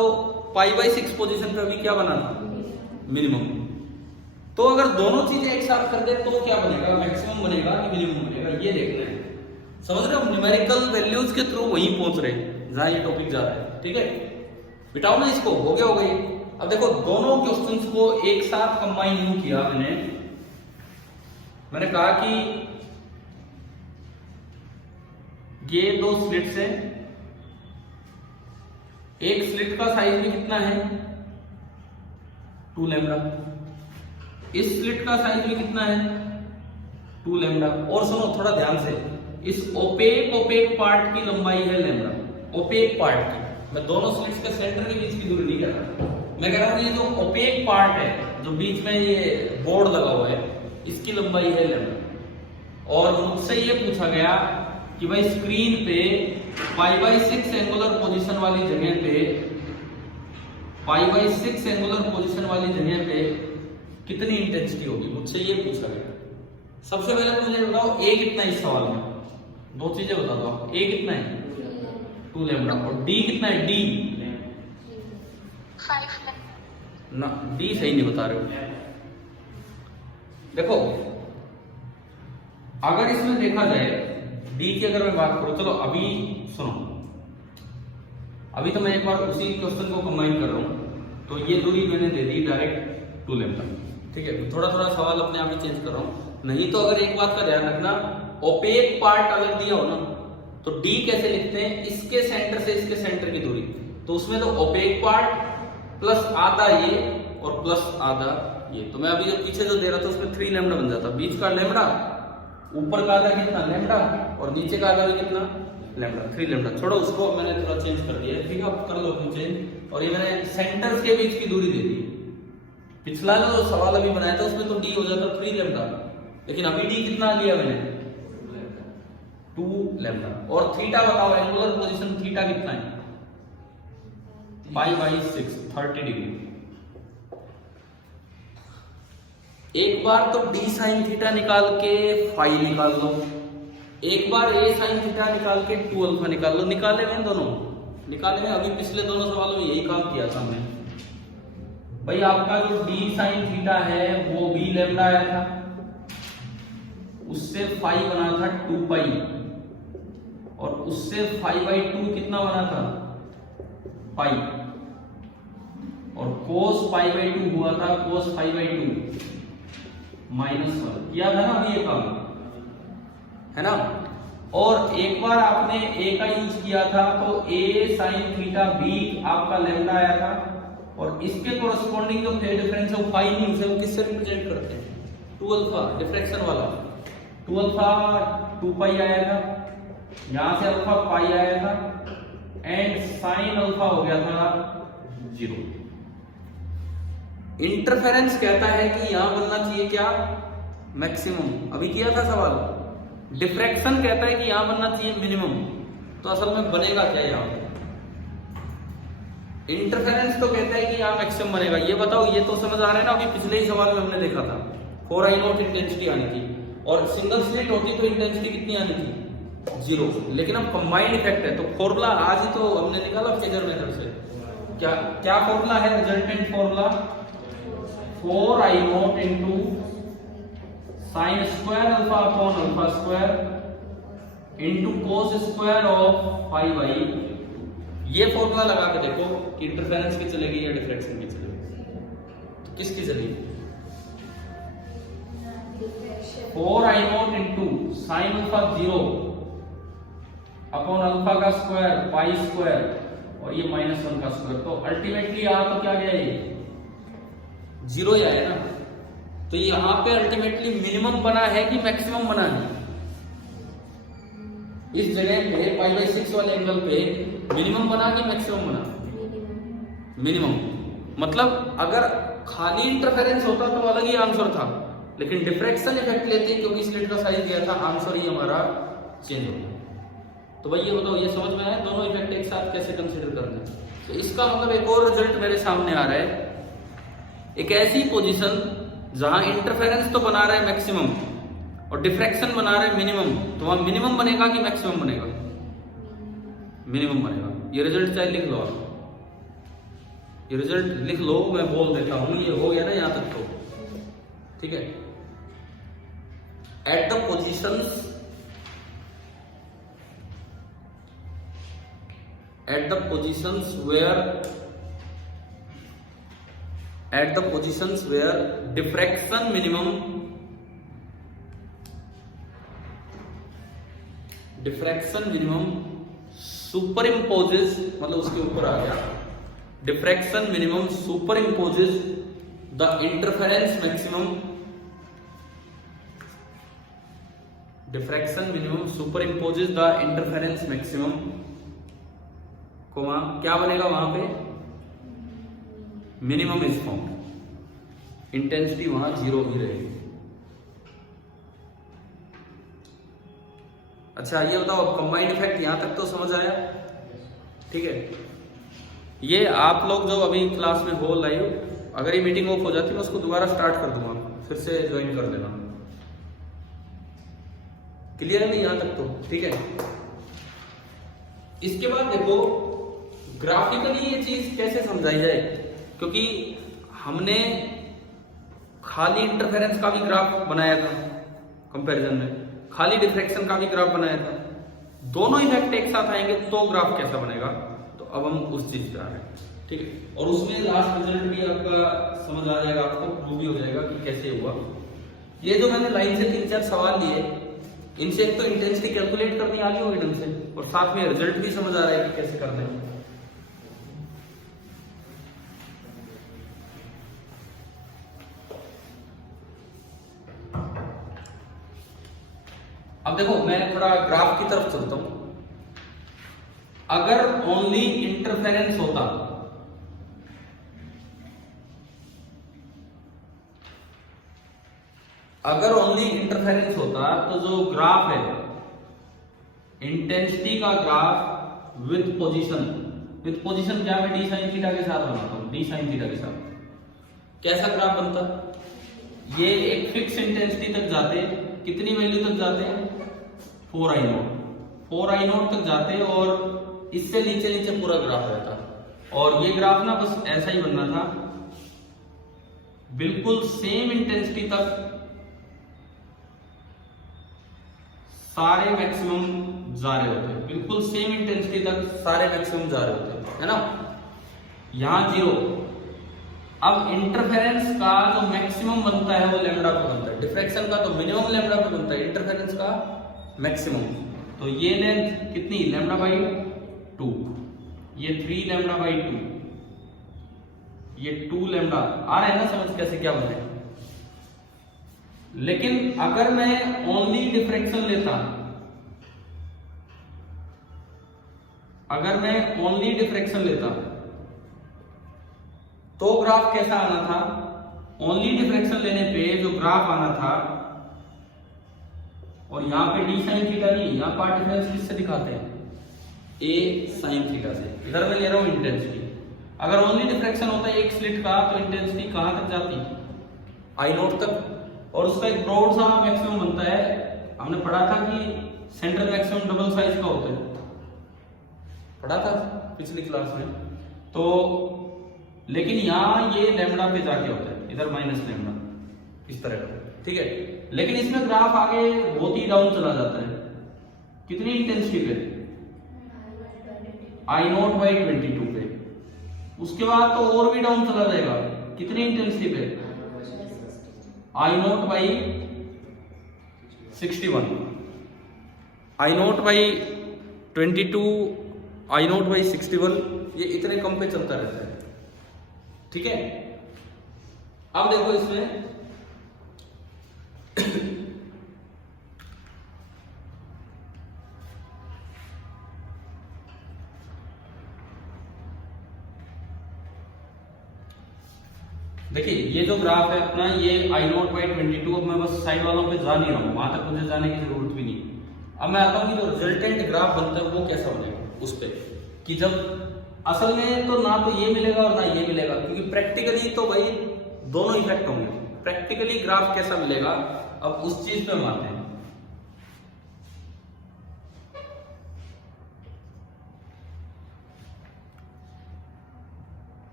पाई बाई 6 पोजीशन पे भी क्या बना था? मिनिमम। तो अगर दोनों चीजें एक साथ कर दे तो क्या बनेगा? मैक्सिमम बनेगा कि मिनिमम बनेगा, ये देखना है। समझ रहे हो? न्यूमेरिकल वैल्यूज के थ्रू वहीं पहुंच रहे हैं जहां ये टॉपिक जा रहा है। ठीक है, बिठाओ ना इसको, हो गया हो गई। अब देखो दोनों क्वेश्चंस को एक साथ कंबाइन यूं किया मैंने कहा कि ये 2 स्लिट्स हैं, एक स्लिट का साइज भी कितना है? 2 लैम्डा। इस स्लिट का साइज भी कितना है? 2 लैम्डा। और सुनो थोड़ा ध्यान से, इस ओपेक पार्ट की लंबाई है लैम्डा, ओपेक पार्ट की। मैं दोनों स्लिट्स के सेंटर के बीच की दूरी नहीं कह रहा, मैं कह रहा हूं ये जो ओपेक पार्ट है, जो बीच में ये बोर्ड लगा हुआ है, इसकी लंबाई है लैम्डा। और मुझसे ये पूछा गया कि भाई स्क्रीन पे पाई बाई 6 एंगुलर पोजीशन वाली जगह पे, पाई बाई 6 एंगुलर पोजीशन वाली जगह पे कितनी इंटेंसिटी होगी, मुझसे ये पूछा गया। सबसे पहले तो मुझे बताओ ए कितना है इस सवाल में? 2 चीजें बता दो आप। ए कितना है? 2 लैम्डा। और डी कितना है? डी 5 ना, डी सही नहीं बता रहे हो। देखो अगर इसमें देखा जाए डी की अगर मैं बात करूं, चलो अभी सुनो, अभी तो मैं एक बार उसी क्वेश्चन को कंबाइन कर रहा हूं। तो ये दूरी मैंने दे दी डायरेक्ट 2 लैम्डा। ठीक है, थोड़ा थोड़ा सवाल अपने आप ही चेंज कर रहा हूं। नहीं तो अगर एक बात का ध्यान रखना, ओपेक पार्ट अलग दिया हो ना तो डी कैसे लिखते हैं? इसके सेंटर से इसके सेंटर की दूरी। तो उसमें तो ओपेक पार्ट प्लस आधा ये और प्लस आधा ये। तो मैं अभी जो पीछे जो दे रहा था उसमें 3 लैम्डा बन जाता। बीच का लैम्डा, ऊपर का आधा कितना? लैम्डा, और नीचे का आधा भी कितना? Lambda, 3 lambda. छोड़ो उसको, मैंने थोड़ा चेंज कर दिया है। ठीक है, आप कर लो चेंज। और ये मैंने सेंटर्स के बीच की दूरी दे दी। पिछला जो सवाल अभी बनाया था उसमें तो डी हो जाता 3 लैम्डा, लेकिन अभी डी कितना लिया मैंने? 2 लैम्डा। और थीटा बताओ, एंगुलर पोजीशन थीटा कितना है? Pi by 6, 30 degree. एक बार तो डी साइन थीटा निकाल के फाई निकाल लो, एक बार ए साइन थीटा निकाल के 2 अल्फा निकाल लो। निकाले में दोनों निकाले में, अभी पिछले दोनों सवालों में यही काम किया था हमने। भाई आपका जो डी साइन थीटा है वो बी लैम्डा आया था, उससे फाई बना था 2 पाई, और उससे 5/2 कितना बना था? पाई। और cos π/2 हुआ था cos π/2 -1। किया था ना अभी ये काम, है ना? और एक बार आपने a का यूज किया था तो a sin थीटा b आपका लैम्डा आया था, और इसके कोरस्पॉन्डिंग जो फेज डिफरेंस है वो फाई नहीं, उसे वो किससे रिप्रेजेंट करते हैं? 2 अल्फा, डिफ्रैक्शन वाला 2 अल्फा 2 पाई आया था, यहां से अल्फा पाई आया था, एंड साइन अल्फा हो गया था 0। इंटरफेरेंस कहता है कि यहां बनना चाहिए क्या? मैक्सिमम। अभी किया था सवाल। डिफ्रैक्शन कहता है कि यहां बनना चाहिए मिनिमम। तो असल में बनेगा क्या यहां? इंटरफेरेंस तो कहता है कि यहाँ मैक्सिमम बनेगा। ये बताओ, ये तो समझ आ रहा है ना, अभी पिछले ही सवाल में हमने देखा था 4I0 इंटेंसिटी आनी थी, और सिंगल स्लिट होती तो इंटेंसिटी कितनी आनी थी? 0। लेकिन अब कंबाइंड इफेक्ट है तो फॉर्मूला आज ही तो हमने निकाला फिगर मेथड से। क्या क्या फॉर्मूला है? Resultant formula 4I0 into sine square alpha upon alpha square into cos square of 5I। ये फॉर्मूला लगा के देखो कि इंटरफेरेंस की चलेगी या डिफ्रैक्शन की चलेगी। तो किसकी चलेगी? 4I0 into sine alpha 0 upon alpha का स्क्वायर पाई स्क्वायर और ये -1 का स्क्वायर। तो अल्टीमेटली आ तो क्या गया? ये 0 ही आया ना। तो यहां पे अल्टीमेटली मिनिमम बना है कि मैक्सिमम बना है? इस जगह पे π/6 वाले एंगल पे मिनिमम बना कि मैक्सिमम बना? मिनिमम। मतलब अगर खाली इंटरफेरेंस होता तो अलग ही आंसर था, लेकिन डिफ्रैक्शन इफेक्ट लेते क्योंकि स्लिट का साइज दिया था, आंसर ही हमारा चेंज हो गया। तो भाई ये बताओ, ये समझ में आया दोनों इफेक्ट एक साथ कैसे कंसीडर करना है? तो इसका मतलब एक और रिजल्ट मेरे सामने आ रहा है। एक ऐसी पोजीशन जहां इंटरफेरेंस तो बना रहा है मैक्सिमम और डिफ्रैक्शन बना रहा है मिनिमम, तो वहां मिनिमम बनेगा कि मैक्सिमम बनेगा? मिनिमम बनेगा। ये रिजल्ट चाहे लिख लो आप, ये रिजल्ट लिख लो, मैं बोल देता हूं। ये हो गया ना यहां तक तो ठीक है। At the positions where diffraction minimum superimposes, मतलब उसके ऊपर आ गया, diffraction minimum superimposes the interference maximum, comma क्या बनेगा वहां पे? Minimum is found. इंटेंसिटी वहां 0 ही रहेगी। अच्छा ये बताओ, अब कंबाइंड इफेक्ट यहां तक तो समझ आया? ठीक है। ये आप लोग जो अभी क्लास में हो लाइव, अगर ये मीटिंग ऑफ हो जाती है मैं उसको दोबारा स्टार्ट कर दूंगा, फिर से ज्वाइन कर लेना। क्लियर है नहीं यहां तक तो? ठीक है। इसके बाद देखो ग्राफिकली ये चीज कैसे समझाई जाए, क्योंकि हमने खाली इंटरफेरेंस का भी ग्राफ बनाया था कंपैरिजन में, खाली डिफ्रैक्शन का भी ग्राफ बनाया था। दोनों इफेक्ट एक साथ आएंगे तो ग्राफ कैसा बनेगा? तो अब हम उस चीज पे आ रहे हैं। ठीक है। और उसमें लास्ट रिजल्ट भी आपका समझ आ जाएगा, आपको प्रूव भी हो जाएगा कि कैसे हुआ। ये जो मैंने लाइन से 3-4 सवाल लिए, इनसे एक तो इंटेंसिटी कैलकुलेट करनी आ गई होगी ढंग से, और साथ में रिजल्ट भी समझ आ रहा है कि कैसे करना है। अब देखो मैं थोड़ा ग्राफ की तरफ चलता हूं। अगर ओनली इंटरफेरेंस होता, तो जो ग्राफ है इंटेंसिटी का ग्राफ विद पोजीशन क्या मैं डी साइन थीटा के साथ बनाता हूं, डी साइन थीटा के साथ कैसा ग्राफ बनता? ये एक फिक्स इंटेंसिटी तक जाते, कितनी वैल्यू तक जाते हैं? 4I0 तक जाते, और इससे नीचे पूरा ग्राफ रहता। और ये ग्राफ ना बस ऐसा ही बनना था, बिल्कुल सेम इंटेंसिटी तक सारे मैक्सिमम जा रहे होते, बिल्कुल सेम इंटेंसिटी तक सारे मैक्सिमम जा रहे होते, है ना। यहां 0। अब इंटरफेरेंस का जो मैक्सिमम बनता है वो लैम्डा पे बनता है, डिफ्रैक्शन का तो मिनिमम लैम्डा पे बनता है, इंटरफेरेंस का मैक्सिमम। तो ये लेंथ कितनी? λ/2, ये 3 λ/2, ये 2 लैम्डा। आ रहा है ना समझ कैसे क्या बने? लेकिन अगर मैं ओनली डिफ्रैक्शन लेता, तो ग्राफ कैसा आना था? ओनली डिफ्रैक्शन लेने पे जो ग्राफ आना था, और यहां पे डी साइन थीटा नहीं, यहां पार्ट डिफरेंस किससे दिखाते हैं? ए साइन थीटा से। इधर मैं ले रहा हूं इंटेंसिटी। अगर ओनली डिफ्रैक्शन होता है एक स्लिट का तो इंटेंसिटी कहां तक जाती, आई नॉट तक, और उसका एक ब्रॉड सा मैक्सिमम बनता है। हमने पढ़ा था कि सेंट्रल मैक्सिमम डबल साइज का होता है, पढ़ा था पिछली क्लास में। तो लेकिन यहाँ ये लैम्डा पे जाके होता है, इधर माइनस लैम्डा इस तरह का, ठीक है। लेकिन इसमें ग्राफ आगे बहुत ही डाउन चला जाता है, कितनी इंटेंसिटी पे, आई नॉट बाई 22 पे। उसके बाद तो और भी डाउन चला जाएगा, कितनी इंटेंसिटी पे, I nought by 61, I nought by 22, I nought by 61, ये इतने कम पे चलता रहता है, ठीक है। अब देखो इसमें देखिए ये जो ग्राफ है अपना, ये आई नॉट बाई 22, अब मैं बस साइड वालों पे जा नहीं रहा हूं, वहां तक मुझे जाने की जरूरत भी नहीं। अब मैं आता हूं कि जो रिजल्टेंट ग्राफ बनता है वो कैसा बनेगा उस पे, कि जब असल में तो ना तो ये मिलेगा और ना ये मिलेगा, क्योंकि प्रैक्टिकली तो भाई दोनों इफेक्ट होंगे। प्रैक्टिकली ग्राफ कैसा मिलेगा अब उस चीज पे हम आते हैं।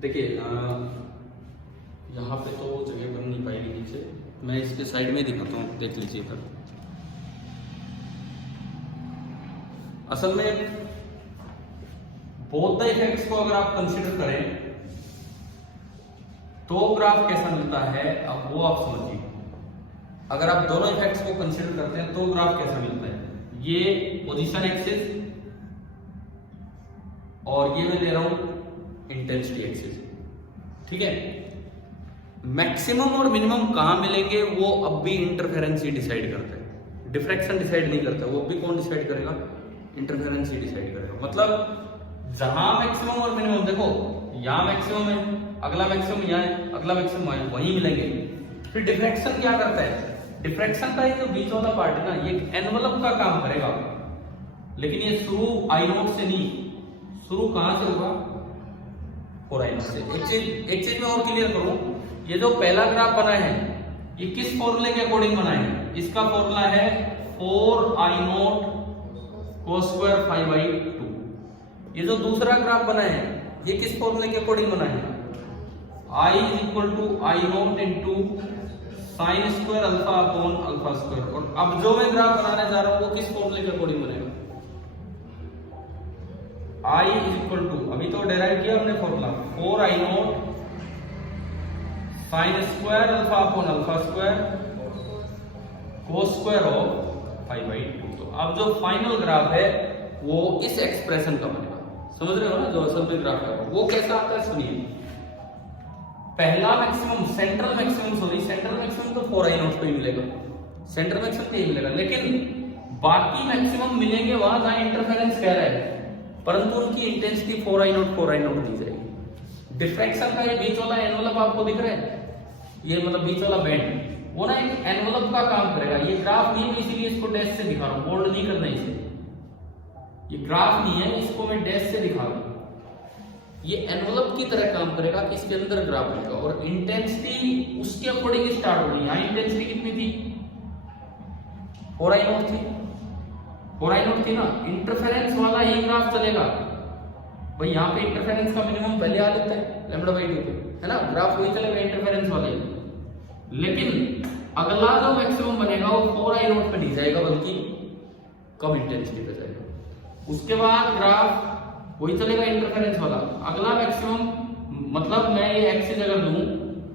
देखिए यहाँ पे तो जगह बन नहीं पाएगी नीचे, मैं इसके साइड में दिखाता हूँ, देख लीजिए इधर। असल में बोथ द इफेक्ट्स को अगर आप कंसीडर करें तो ग्राफ कैसा मिलता है, अब वो आप समझिए। अगर आप दोनों इफेक्ट्स को कंसीडर करते हैं तो ग्राफ कैसा मिलता है, ये पोजीशन एक्सिस और ये मैं ले रहा हूं इंटेंसिटी एक्सिस, ठीक है। मैक्सिमम और मिनिमम कहां मिलेंगे वो अब भी इंटरफेरेंस ही डिसाइड करता है, डिफ्रैक्शन डिसाइड नहीं करता, वो भी कौन डिसाइड करेगा, इंटरफेरेंस ही डिसाइड करेगा। मतलब जहां मैक्सिमम और मिनिमम, देखो यहां मैक्सिमम है, अगला मैक्सिमम यहाँ है, अगला मैक्सिमम वहां है, वहीं मिलेंगे। फिर डिफ्रैक्शन क्या करता है, डिफ्रैक्शन का ये जो बीच वाला पार्ट है ना, ये एनवलप का काम करेगा, लेकिन ये शुरू आई नोट से नहीं, शुरू कहां से होगा, 4 आई नोट से। एक चीज मैं और क्लियर करूं, ये जो पहला ग्राफ बना है ये किस फॉर्मूले के अकॉर्डिंग बना है, इसका फॉर्मूला है 4 आई नोट cos स्क्वायर 5/2। ये जो दूसरा ग्राफ बना है ये किस फॉर्मूले के अकॉर्डिंग बना है, I is equal to I note into sine square alpha upon alpha square. और अब जो मैं ग्राफ बनाने जा रहा हूं वो किस फॉर्मूले के अकॉर्डिंग बनेगा, I is equal to, अभी तो डेराइव किया हमने formula, 4 I note sign square alpha upon alpha square cos square of 5/2। तो अब जो फाइनल ग्राफ है वो इस एक्सप्रेशन का बनेगा, समझ रहे हो ना, जो असल में ग्राफ है वो कैसा आता है, सुनिए। पहला मैक्सिमम, सेंट्रल मैक्सिमम तो 4 आई नोट पे ही मिलेगा, सेंट्रल मैक्सिमम पे ही मिलेगा, लेकिन बाकी मैक्सिमम मिलेंगे वहां जहां इंटरफेरेंस कह रहा है, परंतु उनकी इंटेंसिटी 4 आई नोट नहीं जाएगी। डिफ्रैक्शन का ये बीच वाला एनवलप आपको दिख रहा है, ये मतलब बीच वाला बैंड, वो ना एक एनवलप का काम करेगा। ये ग्राफ नहीं है इसीलिए इसको डैश से दिखा रहा हूं, बोल्ड नहीं करना इसे, ये ग्राफ नहीं है, इसको मैं डैश से दिखा रहा हूं। ये एनवलप की तरह काम करेगा, इसके अंदर ग्राफ होगा और इंटेंसिटी उसके अकॉर्डिंग स्टार्ट होगी। यहाँ इंटेंसिटी कितनी थी, 4 आई नोट थी, 4 आई नोट थी ना, इंटरफेरेंस वाला ही ग्राफ चलेगा भाई। यहाँ पे इंटरफेरेंस का मिनिमम पहले आ जाता है λ/2 पे, है ना, ग्राफ वही चलेगा इंटरफेरेंस वाले। लेकिन अगला जो मैक्सिमम बनेगा वो 4 आई नोट पे नहीं जाएगा, बल्कि कम इंटेंसिटी पे जाएगा। उसके बाद ग्राफ वही चलेगा इंटरफेरेंस वाला। अगला मैक्सिमम, मतलब मैं ये एक्सिस अगर लूं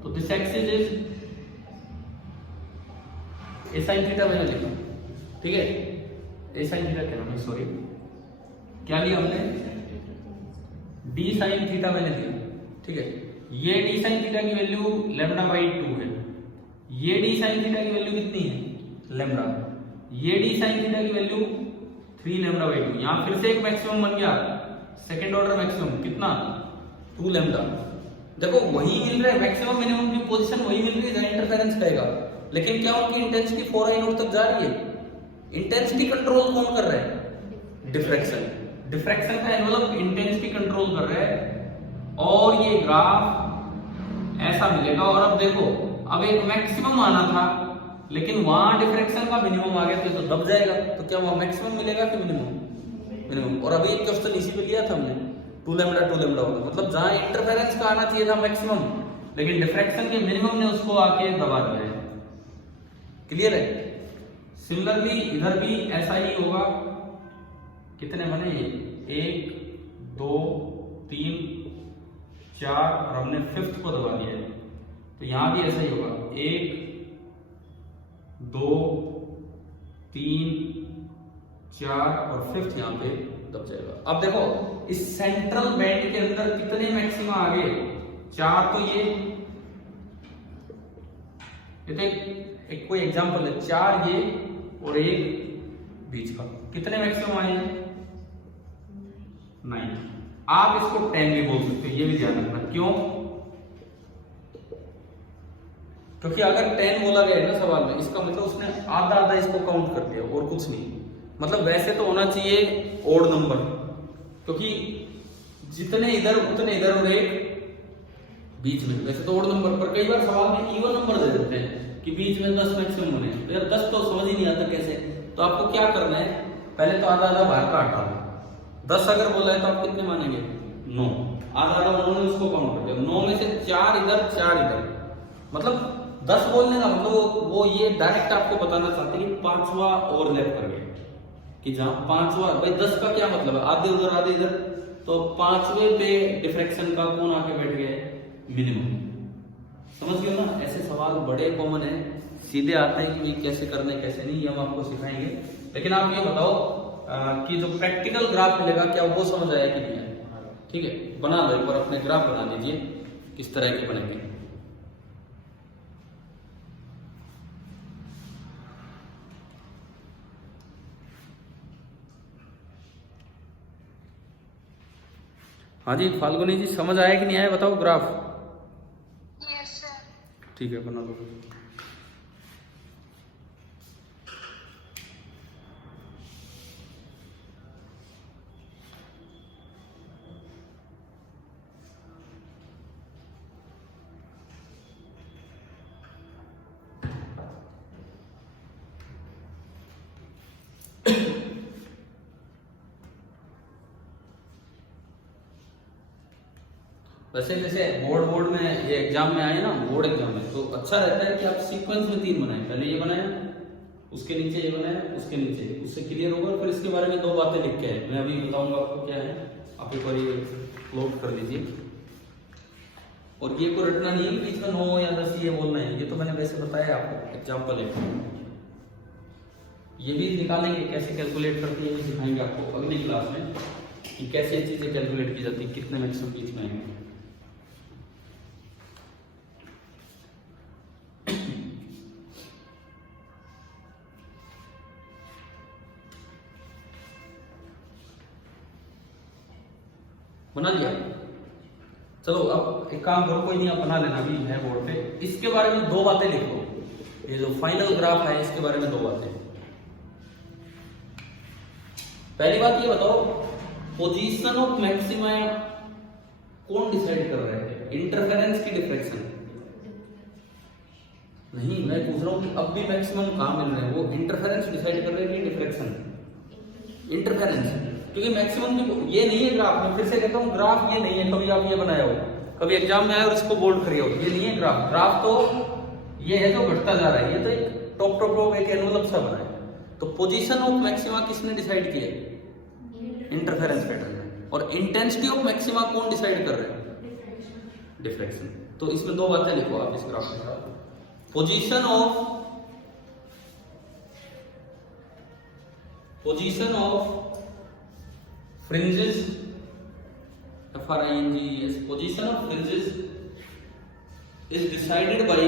तो this axis is a sin theta मैंने लिखा, ठीक है, ए sin थीटा कह रहा हूं, सॉरी, क्या लिया हमने, d sin थीटा मैंने लिया, ठीक है। ये d sin थीटा की वैल्यू λ/2 है, ये d sin थीटा की वैल्यू कितनी है, लैम्डा, ये d sin थीटा की वैल्यू 3 λ/2। यहां फिर से एक मैक्सिमम बन गया, सेकंड ऑर्डर मैक्सिमम कितना, 2 लैम्डा। देखो वही मिल रहा है, मैक्सिमम मिनिमम की पोजीशन वही मिल रही है जहां इंटरफेरेंस कहेगा, लेकिन क्या उनकी इंटेंसिटी 4 आई नोट तक जा रही है, इंटेंसिटी कंट्रोल कौन कर रहा है? डिफ्रैक्शन। डिफ्रैक्शन का एनवलप इंटेंसिटी कंट्रोल कर रहा है। और ये ग्राफ ऐसा मिलेगा। और अब देखो, अब एक मैक्सिमम आना था लेकिन वहां डिफ्रैक्शन का मिनिमम आ गया तो दब जाएगा। तो क्या वहां मैक्सिमम मिलेगा कि मिनिमम? मिनिमम। और अभी एक क्वेश्चन इसी पे लिया था हमने, 2 लैम्डा होगा, मतलब जहां इंटरफेरेंस का आना चाहिए था मैक्सिमम, लेकिन डिफ्रैक्शन के मिनिमम ने उसको आके दबा दिया है। क्लियर है? सिमिलरली इधर भी ऐसा ही होगा। कितने बने? 1 2 3 4 और हमने फिफ्थ को दबा दिया है। तो यहां भी ऐसा ही होगा, 1 2 3 4 और फिफ्थ यहां पे दब जाएगा। अब देखो इस सेंट्रल बैंड के अंदर कितने मैक्सिमा आ गए? 4 तो ये तो एक कोई एग्जांपल है, 4 ये और 1 बीच का, कितने मैक्सिमम आए? 9। आप इसको 10 भी बोल सकते हो, ये भी ध्यान रखना। क्यों? क्योंकि अगर 10 बोला गया है ना सवाल में, इसका मतलब उसने आधा आधा इसको काउंट कर दिया और कुछ नहीं। मतलब वैसे तो होना चाहिए ओड नंबर, क्योंकि जितने इधर उतने इधर और 1 बीच में, वैसे तो ओड नंबर। पर कई बार सवाल में इवन नंबर दे देते हैं कि बीच में 10 मैक्सिमम होने। तो यार 10 तो समझ ही नहीं आता कैसे। तो आपको क्या करना है, पहले तो आधा आधा बाहर का हटा लो। 10 अगर बोला है तो आप कितने मानेंगे? 9। आधा आधा उन्होंने उसको काउंट कर दिया। 9 में से 4 इधर 4 इधर, मतलब 10 बोलने का मतलब वो ये डायरेक्ट आपको बताना चाहते हैं कि 5वां ओवरलैप कर गया। कि जहां 5वां, भाई 10 का क्या मतलब है? आधे उधर आधे इधर, तो 5वें पे डिफ्रैक्शन का कौन आके बैठ गया? मिनिमम। समझ गए ना? ऐसे सवाल बड़े कॉमन है, सीधे आते हैं कि कैसे करने कैसे नहीं, ये हम आपको सिखाएंगे। लेकिन आप ये बताओ कि जो प्रैक्टिकल ग्राफ मिलेगा क्या वो समझ आया कि नहीं आया? ठीक है, बना लो एक बार, अपने ग्राफ बना दीजिए किस तरह के बनेंगे। हाँ जी फाल्गुनी जी, समझ आया कि नहीं आया बताओ ग्राफ? Yes sir. ठीक है, बना लो। वैसे जैसे बोर्ड में ये एग्जाम में आए ना, बोर्ड एग्जाम में, तो अच्छा रहता है कि आप सीक्वेंस में 3 बनाएं। पहले ये बनाया, उसके नीचे ये बनाया, उसके नीचे, उससे क्लियर होगा। फिर इसके बारे में 2 बातें लिख के आए, मैं अभी बताऊंगा आपको क्या है। आप एक बार ये क्लोज कर लीजिए। और ये को रटना नहीं है बीच में 9 या 10 ये बोलना है, ये तो मैंने वैसे बताया आपको, एग्जाम्पल है। ये भी निकालेंगे कैसे कैलकुलेट करते हैं, ये सिखाएंगे आपको अगली क्लास में कि कैसे चीजें कैलकुलेट की जाती है, कितने मैक्सिमम बीच में आएंगे। बना लिया? चलो अब एक काम करो, कोई नहीं आप बना लेना, अभी है बोर्ड पे। इसके बारे में 2 बातें लिख लो, ये जो फाइनल ग्राफ है इसके बारे में 2 बातें। पहली बात ये बताओ, पोजीशन ऑफ मैक्सिमा कौन डिसाइड कर रहा है? इंटरफेरेंस की डिफ्रैक्शन? नहीं, मैं पूछ रहा हूं कि अब भी मैक्सिमम कहां मिल रहे हैं? वो इंटरफेरेंस डिसाइड कर रहे हैं कि डिफ्रैक्शन? इंटरफेरेंस, क्योंकि मैक्सिमम की ये नहीं है ग्राफ। मैं फिर से कहता हूँ, ग्राफ ये नहीं है। कभी आप ये बनाया हो, कभी एग्जाम में आया और इसको बोल्ड करिए हो, ये नहीं है ग्राफ। ग्राफ तो ये है जो घटता जा रहा है, ये तो एक टॉप एक एनवलप सा बना है। तो पोजीशन ऑफ मैक्सिमा किसने डिसाइड किया? इंटरफेरेंस पैटर्न है। और इंटेंसिटी ऑफ मैक्सिमा कौन डिसाइड कर रहे हैं? डिफ्रैक्शन। तो इसमें 2 बातें लिखो आप इस ग्राफ के साथ। Position of fringes, FRINGES, position of fringes is decided by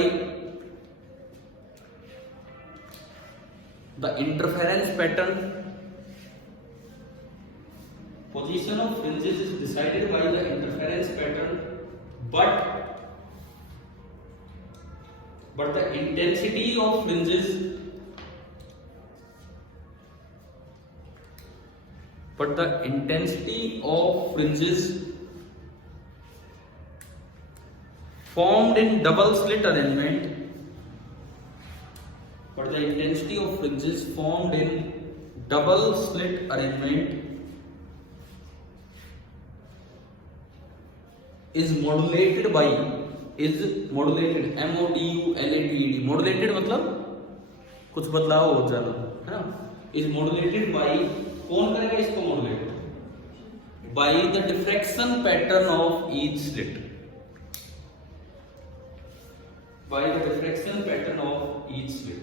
the interference pattern. Position of fringes is decided by the interference pattern, but the intensity of fringes but the intensity of fringes formed in double slit arrangement is modulated by modulated modulated मतलब कुछ बदलाव हो जाना है ना, is modulated by, कौन करेगा इसको modulate, by the diffraction pattern of each slit, by the diffraction pattern of each slit.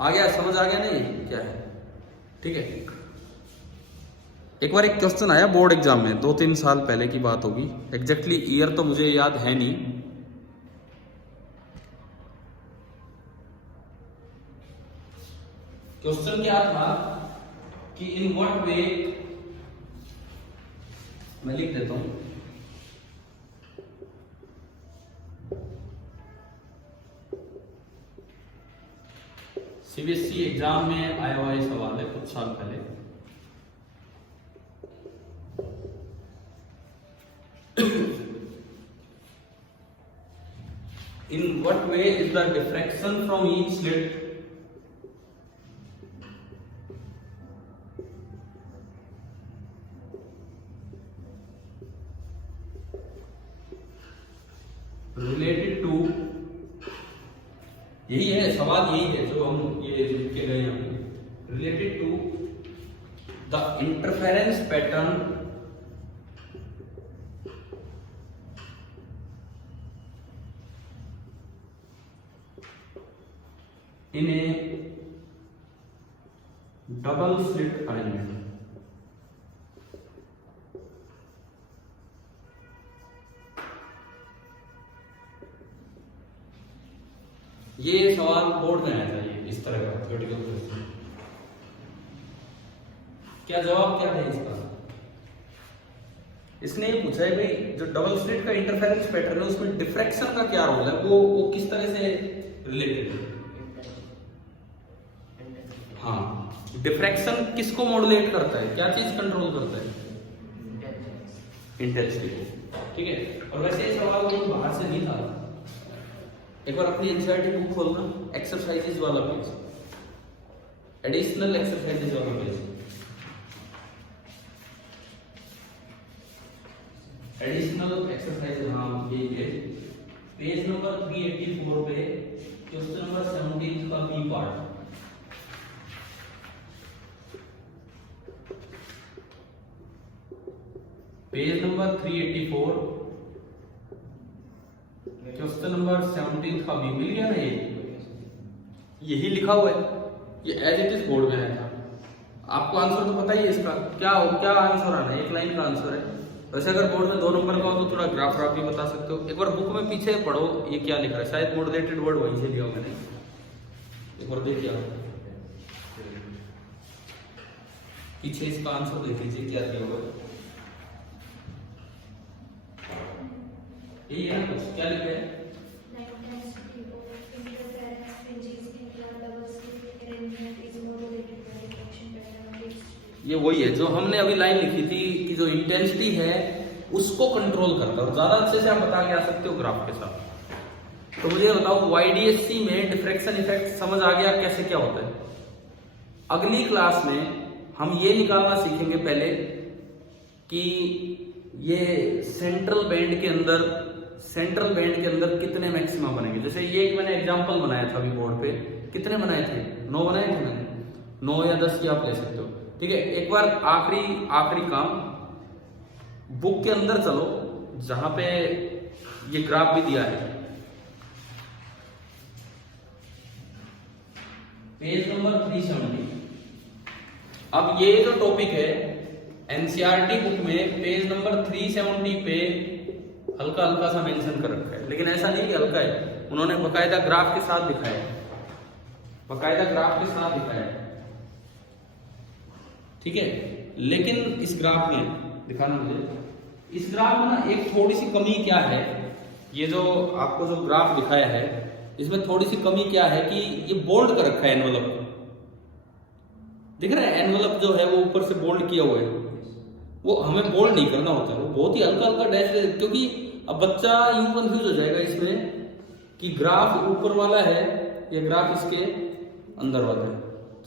आ गया, समझ आ गया नहीं क्या है? ठीक है। एक बार एक क्वेश्चन आया बोर्ड एग्जाम में 2-3 साल पहले की बात होगी, एग्जैक्टली ईयर तो मुझे याद है नहीं। क्वेश्चन क्या था कि इन व्हाट वे, मैं लिख देता हूं, सीबीएसई एग्जाम में आया हुआ ये सवाल है कुछ साल पहले। In what way is the diffraction from each slit related to, यही है सवाल, यही है जो हम ये लिख के गए हैं, related to the interference pattern in a double slit arrangement. ये सवाल बोर्ड में आया था, ये इस तरह का थ्योरेटिकल क्वेश्चन। क्या जवाब क्या है इसका? इसने ये पूछा है भाई जो डबल स्लिट का इंटरफेरेंस पैटर्न है उसमें डिफ्रैक्शन का क्या रोल है, वो किस तरह से रिलेटेड है। हाँ, डिफ्रैक्शन किसको मॉड्यूलेट करता है, क्या चीज कंट्रोल करता है? इंटेंसिटी को। ठीक है। और वैसे ये सवाल वो बाहर से नहीं था, एक बार अपनी एनसीईआरटी बुक खोलना, एक्सरसाइजेज वाला पेज, एडिशनल एक्सरसाइजेज वाला पेज, एडिशनल एक्सरसाइज, हाँ ये पेज नंबर 384 पे क्वेश्चन नंबर 17 का b part. Page number 384 question number 17 का भी मिल गया ना, यही लिखा हुआ है, ये एज इट इज बोर्ड में आया था। आपको आंसर तो पता ही है इसका, क्या आंसर आना है, एक लाइन का आंसर है। वैसे अगर बोर्ड में 2 नंबर का हो तो थोड़ा ग्राफ भी बता सकते हो। एक बार बुक में पीछे पढ़ो ये क्या लिख रहा है, शायद मॉड्यूलेटेड वर्ड वहीं से लिया मैंने, एक बार देखिए आप पीछे इसका आंसर देख लीजिए क्या दिया हुआ है। यही है ना, कुछ क्या लिखा है? ये वही है जो हमने अभी लाइन लिखी थी कि जो इंटेंसिटी है उसको कंट्रोल करता है, और ज्यादा अच्छे से आप बता के आ सकते हो ग्राफ के साथ। तो मुझे बताओ वाईडीएससी में डिफ्रैक्शन इफेक्ट समझ आ गया कैसे क्या होता है? अगली क्लास में हम ये निकालना सीखेंगे पहले कि ये सेंट्रल बैंड के अंदर कितने मैक्सिमा बनेंगे। जैसे ये एक मैंने एग्जांपल बनाया था अभी बोर्ड पे, कितने बनाए थे? 9 बनाए थे मैंने, 9 या 10 की आप ले सकते हो। ठीक है। एक बार आखिरी काम, बुक के अंदर चलो जहां पे ये ग्राफ भी दिया है, पेज नंबर 370। अब ये जो टॉपिक है एनसीईआरटी बुक में पेज नंबर 370 पे हल्का हल्का सा मेंशन कर रखा है, लेकिन ऐसा नहीं कि हल्का है, उन्होंने बकायदा ग्राफ के साथ दिखाया है, ठीक है। लेकिन इस ग्राफ में दिखाना मुझे, इस ग्राफ में ना एक थोड़ी सी कमी क्या है, ये जो आपको जो ग्राफ दिखाया है इसमें थोड़ी सी कमी क्या है कि ये बोल्ड कर रखा है एनवलप को, दिख रहा है एनवलप जो है वो ऊपर से बोल्ड किया हुआ है, वो हमें बोल्ड नहीं करना होता है, वो बहुत ही हल्का हल्का डैश, क्योंकि अब बच्चा यूं कंफ्यूज हो जाएगा इसमें कि ग्राफ ऊपर वाला है या ग्राफ इसके अंदर वाला है,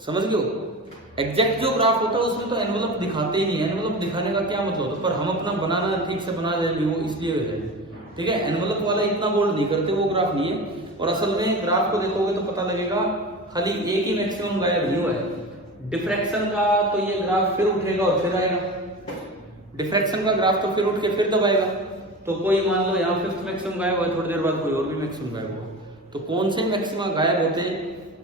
समझ गए हो। एग्जैक्ट जो ग्राफ होता है उसमें तो एनवलप दिखाते ही नहीं है, एनवलप दिखाने का क्या मतलब होता है, पर हम अपना बनाना ठीक से बना रहे हैं वो इसलिए है, ठीक है। एनवलप वाला इतना बोल्ड नहीं करते, वो ग्राफ नहीं है। और असल में ग्राफ को देखोगे तो पता लगेगा खाली एक ही मैक्सिमम गायब नहीं हुआ है। डिफ्रैक्शन का तो ये ग्राफ फिर उठेगा और फिर आएगा, डिफ्रैक्शन का ग्राफ तो फिर उठ के फिर दबाएगा, तो कोई मान लो यहाँ फिफ्थ मैक्सिमम गायब हुआ, थोड़ी देर बाद कोई और भी मैक्सिमम गायब हुआ, तो कौन से मैक्सिमा गायब होते,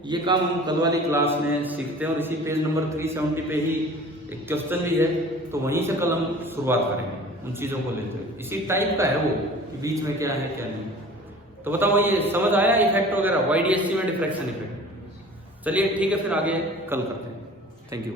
ये काम हम कल वाली क्लास में सीखते हैं। और इसी पेज नंबर 370 पे ही एक क्वेश्चन भी है, तो वहीं से कल हम शुरुआत करेंगे उन चीजों को लेते हुए। इसी टाइप का है वो, बीच में क्या है क्या नहीं। तो बताओ ये समझ आया इफेक्ट वगैरह, YDST में डिफ्रैक्शन इफेक्ट। चलिए ठीक है, फिर आगे कल करते हैं। Thank you.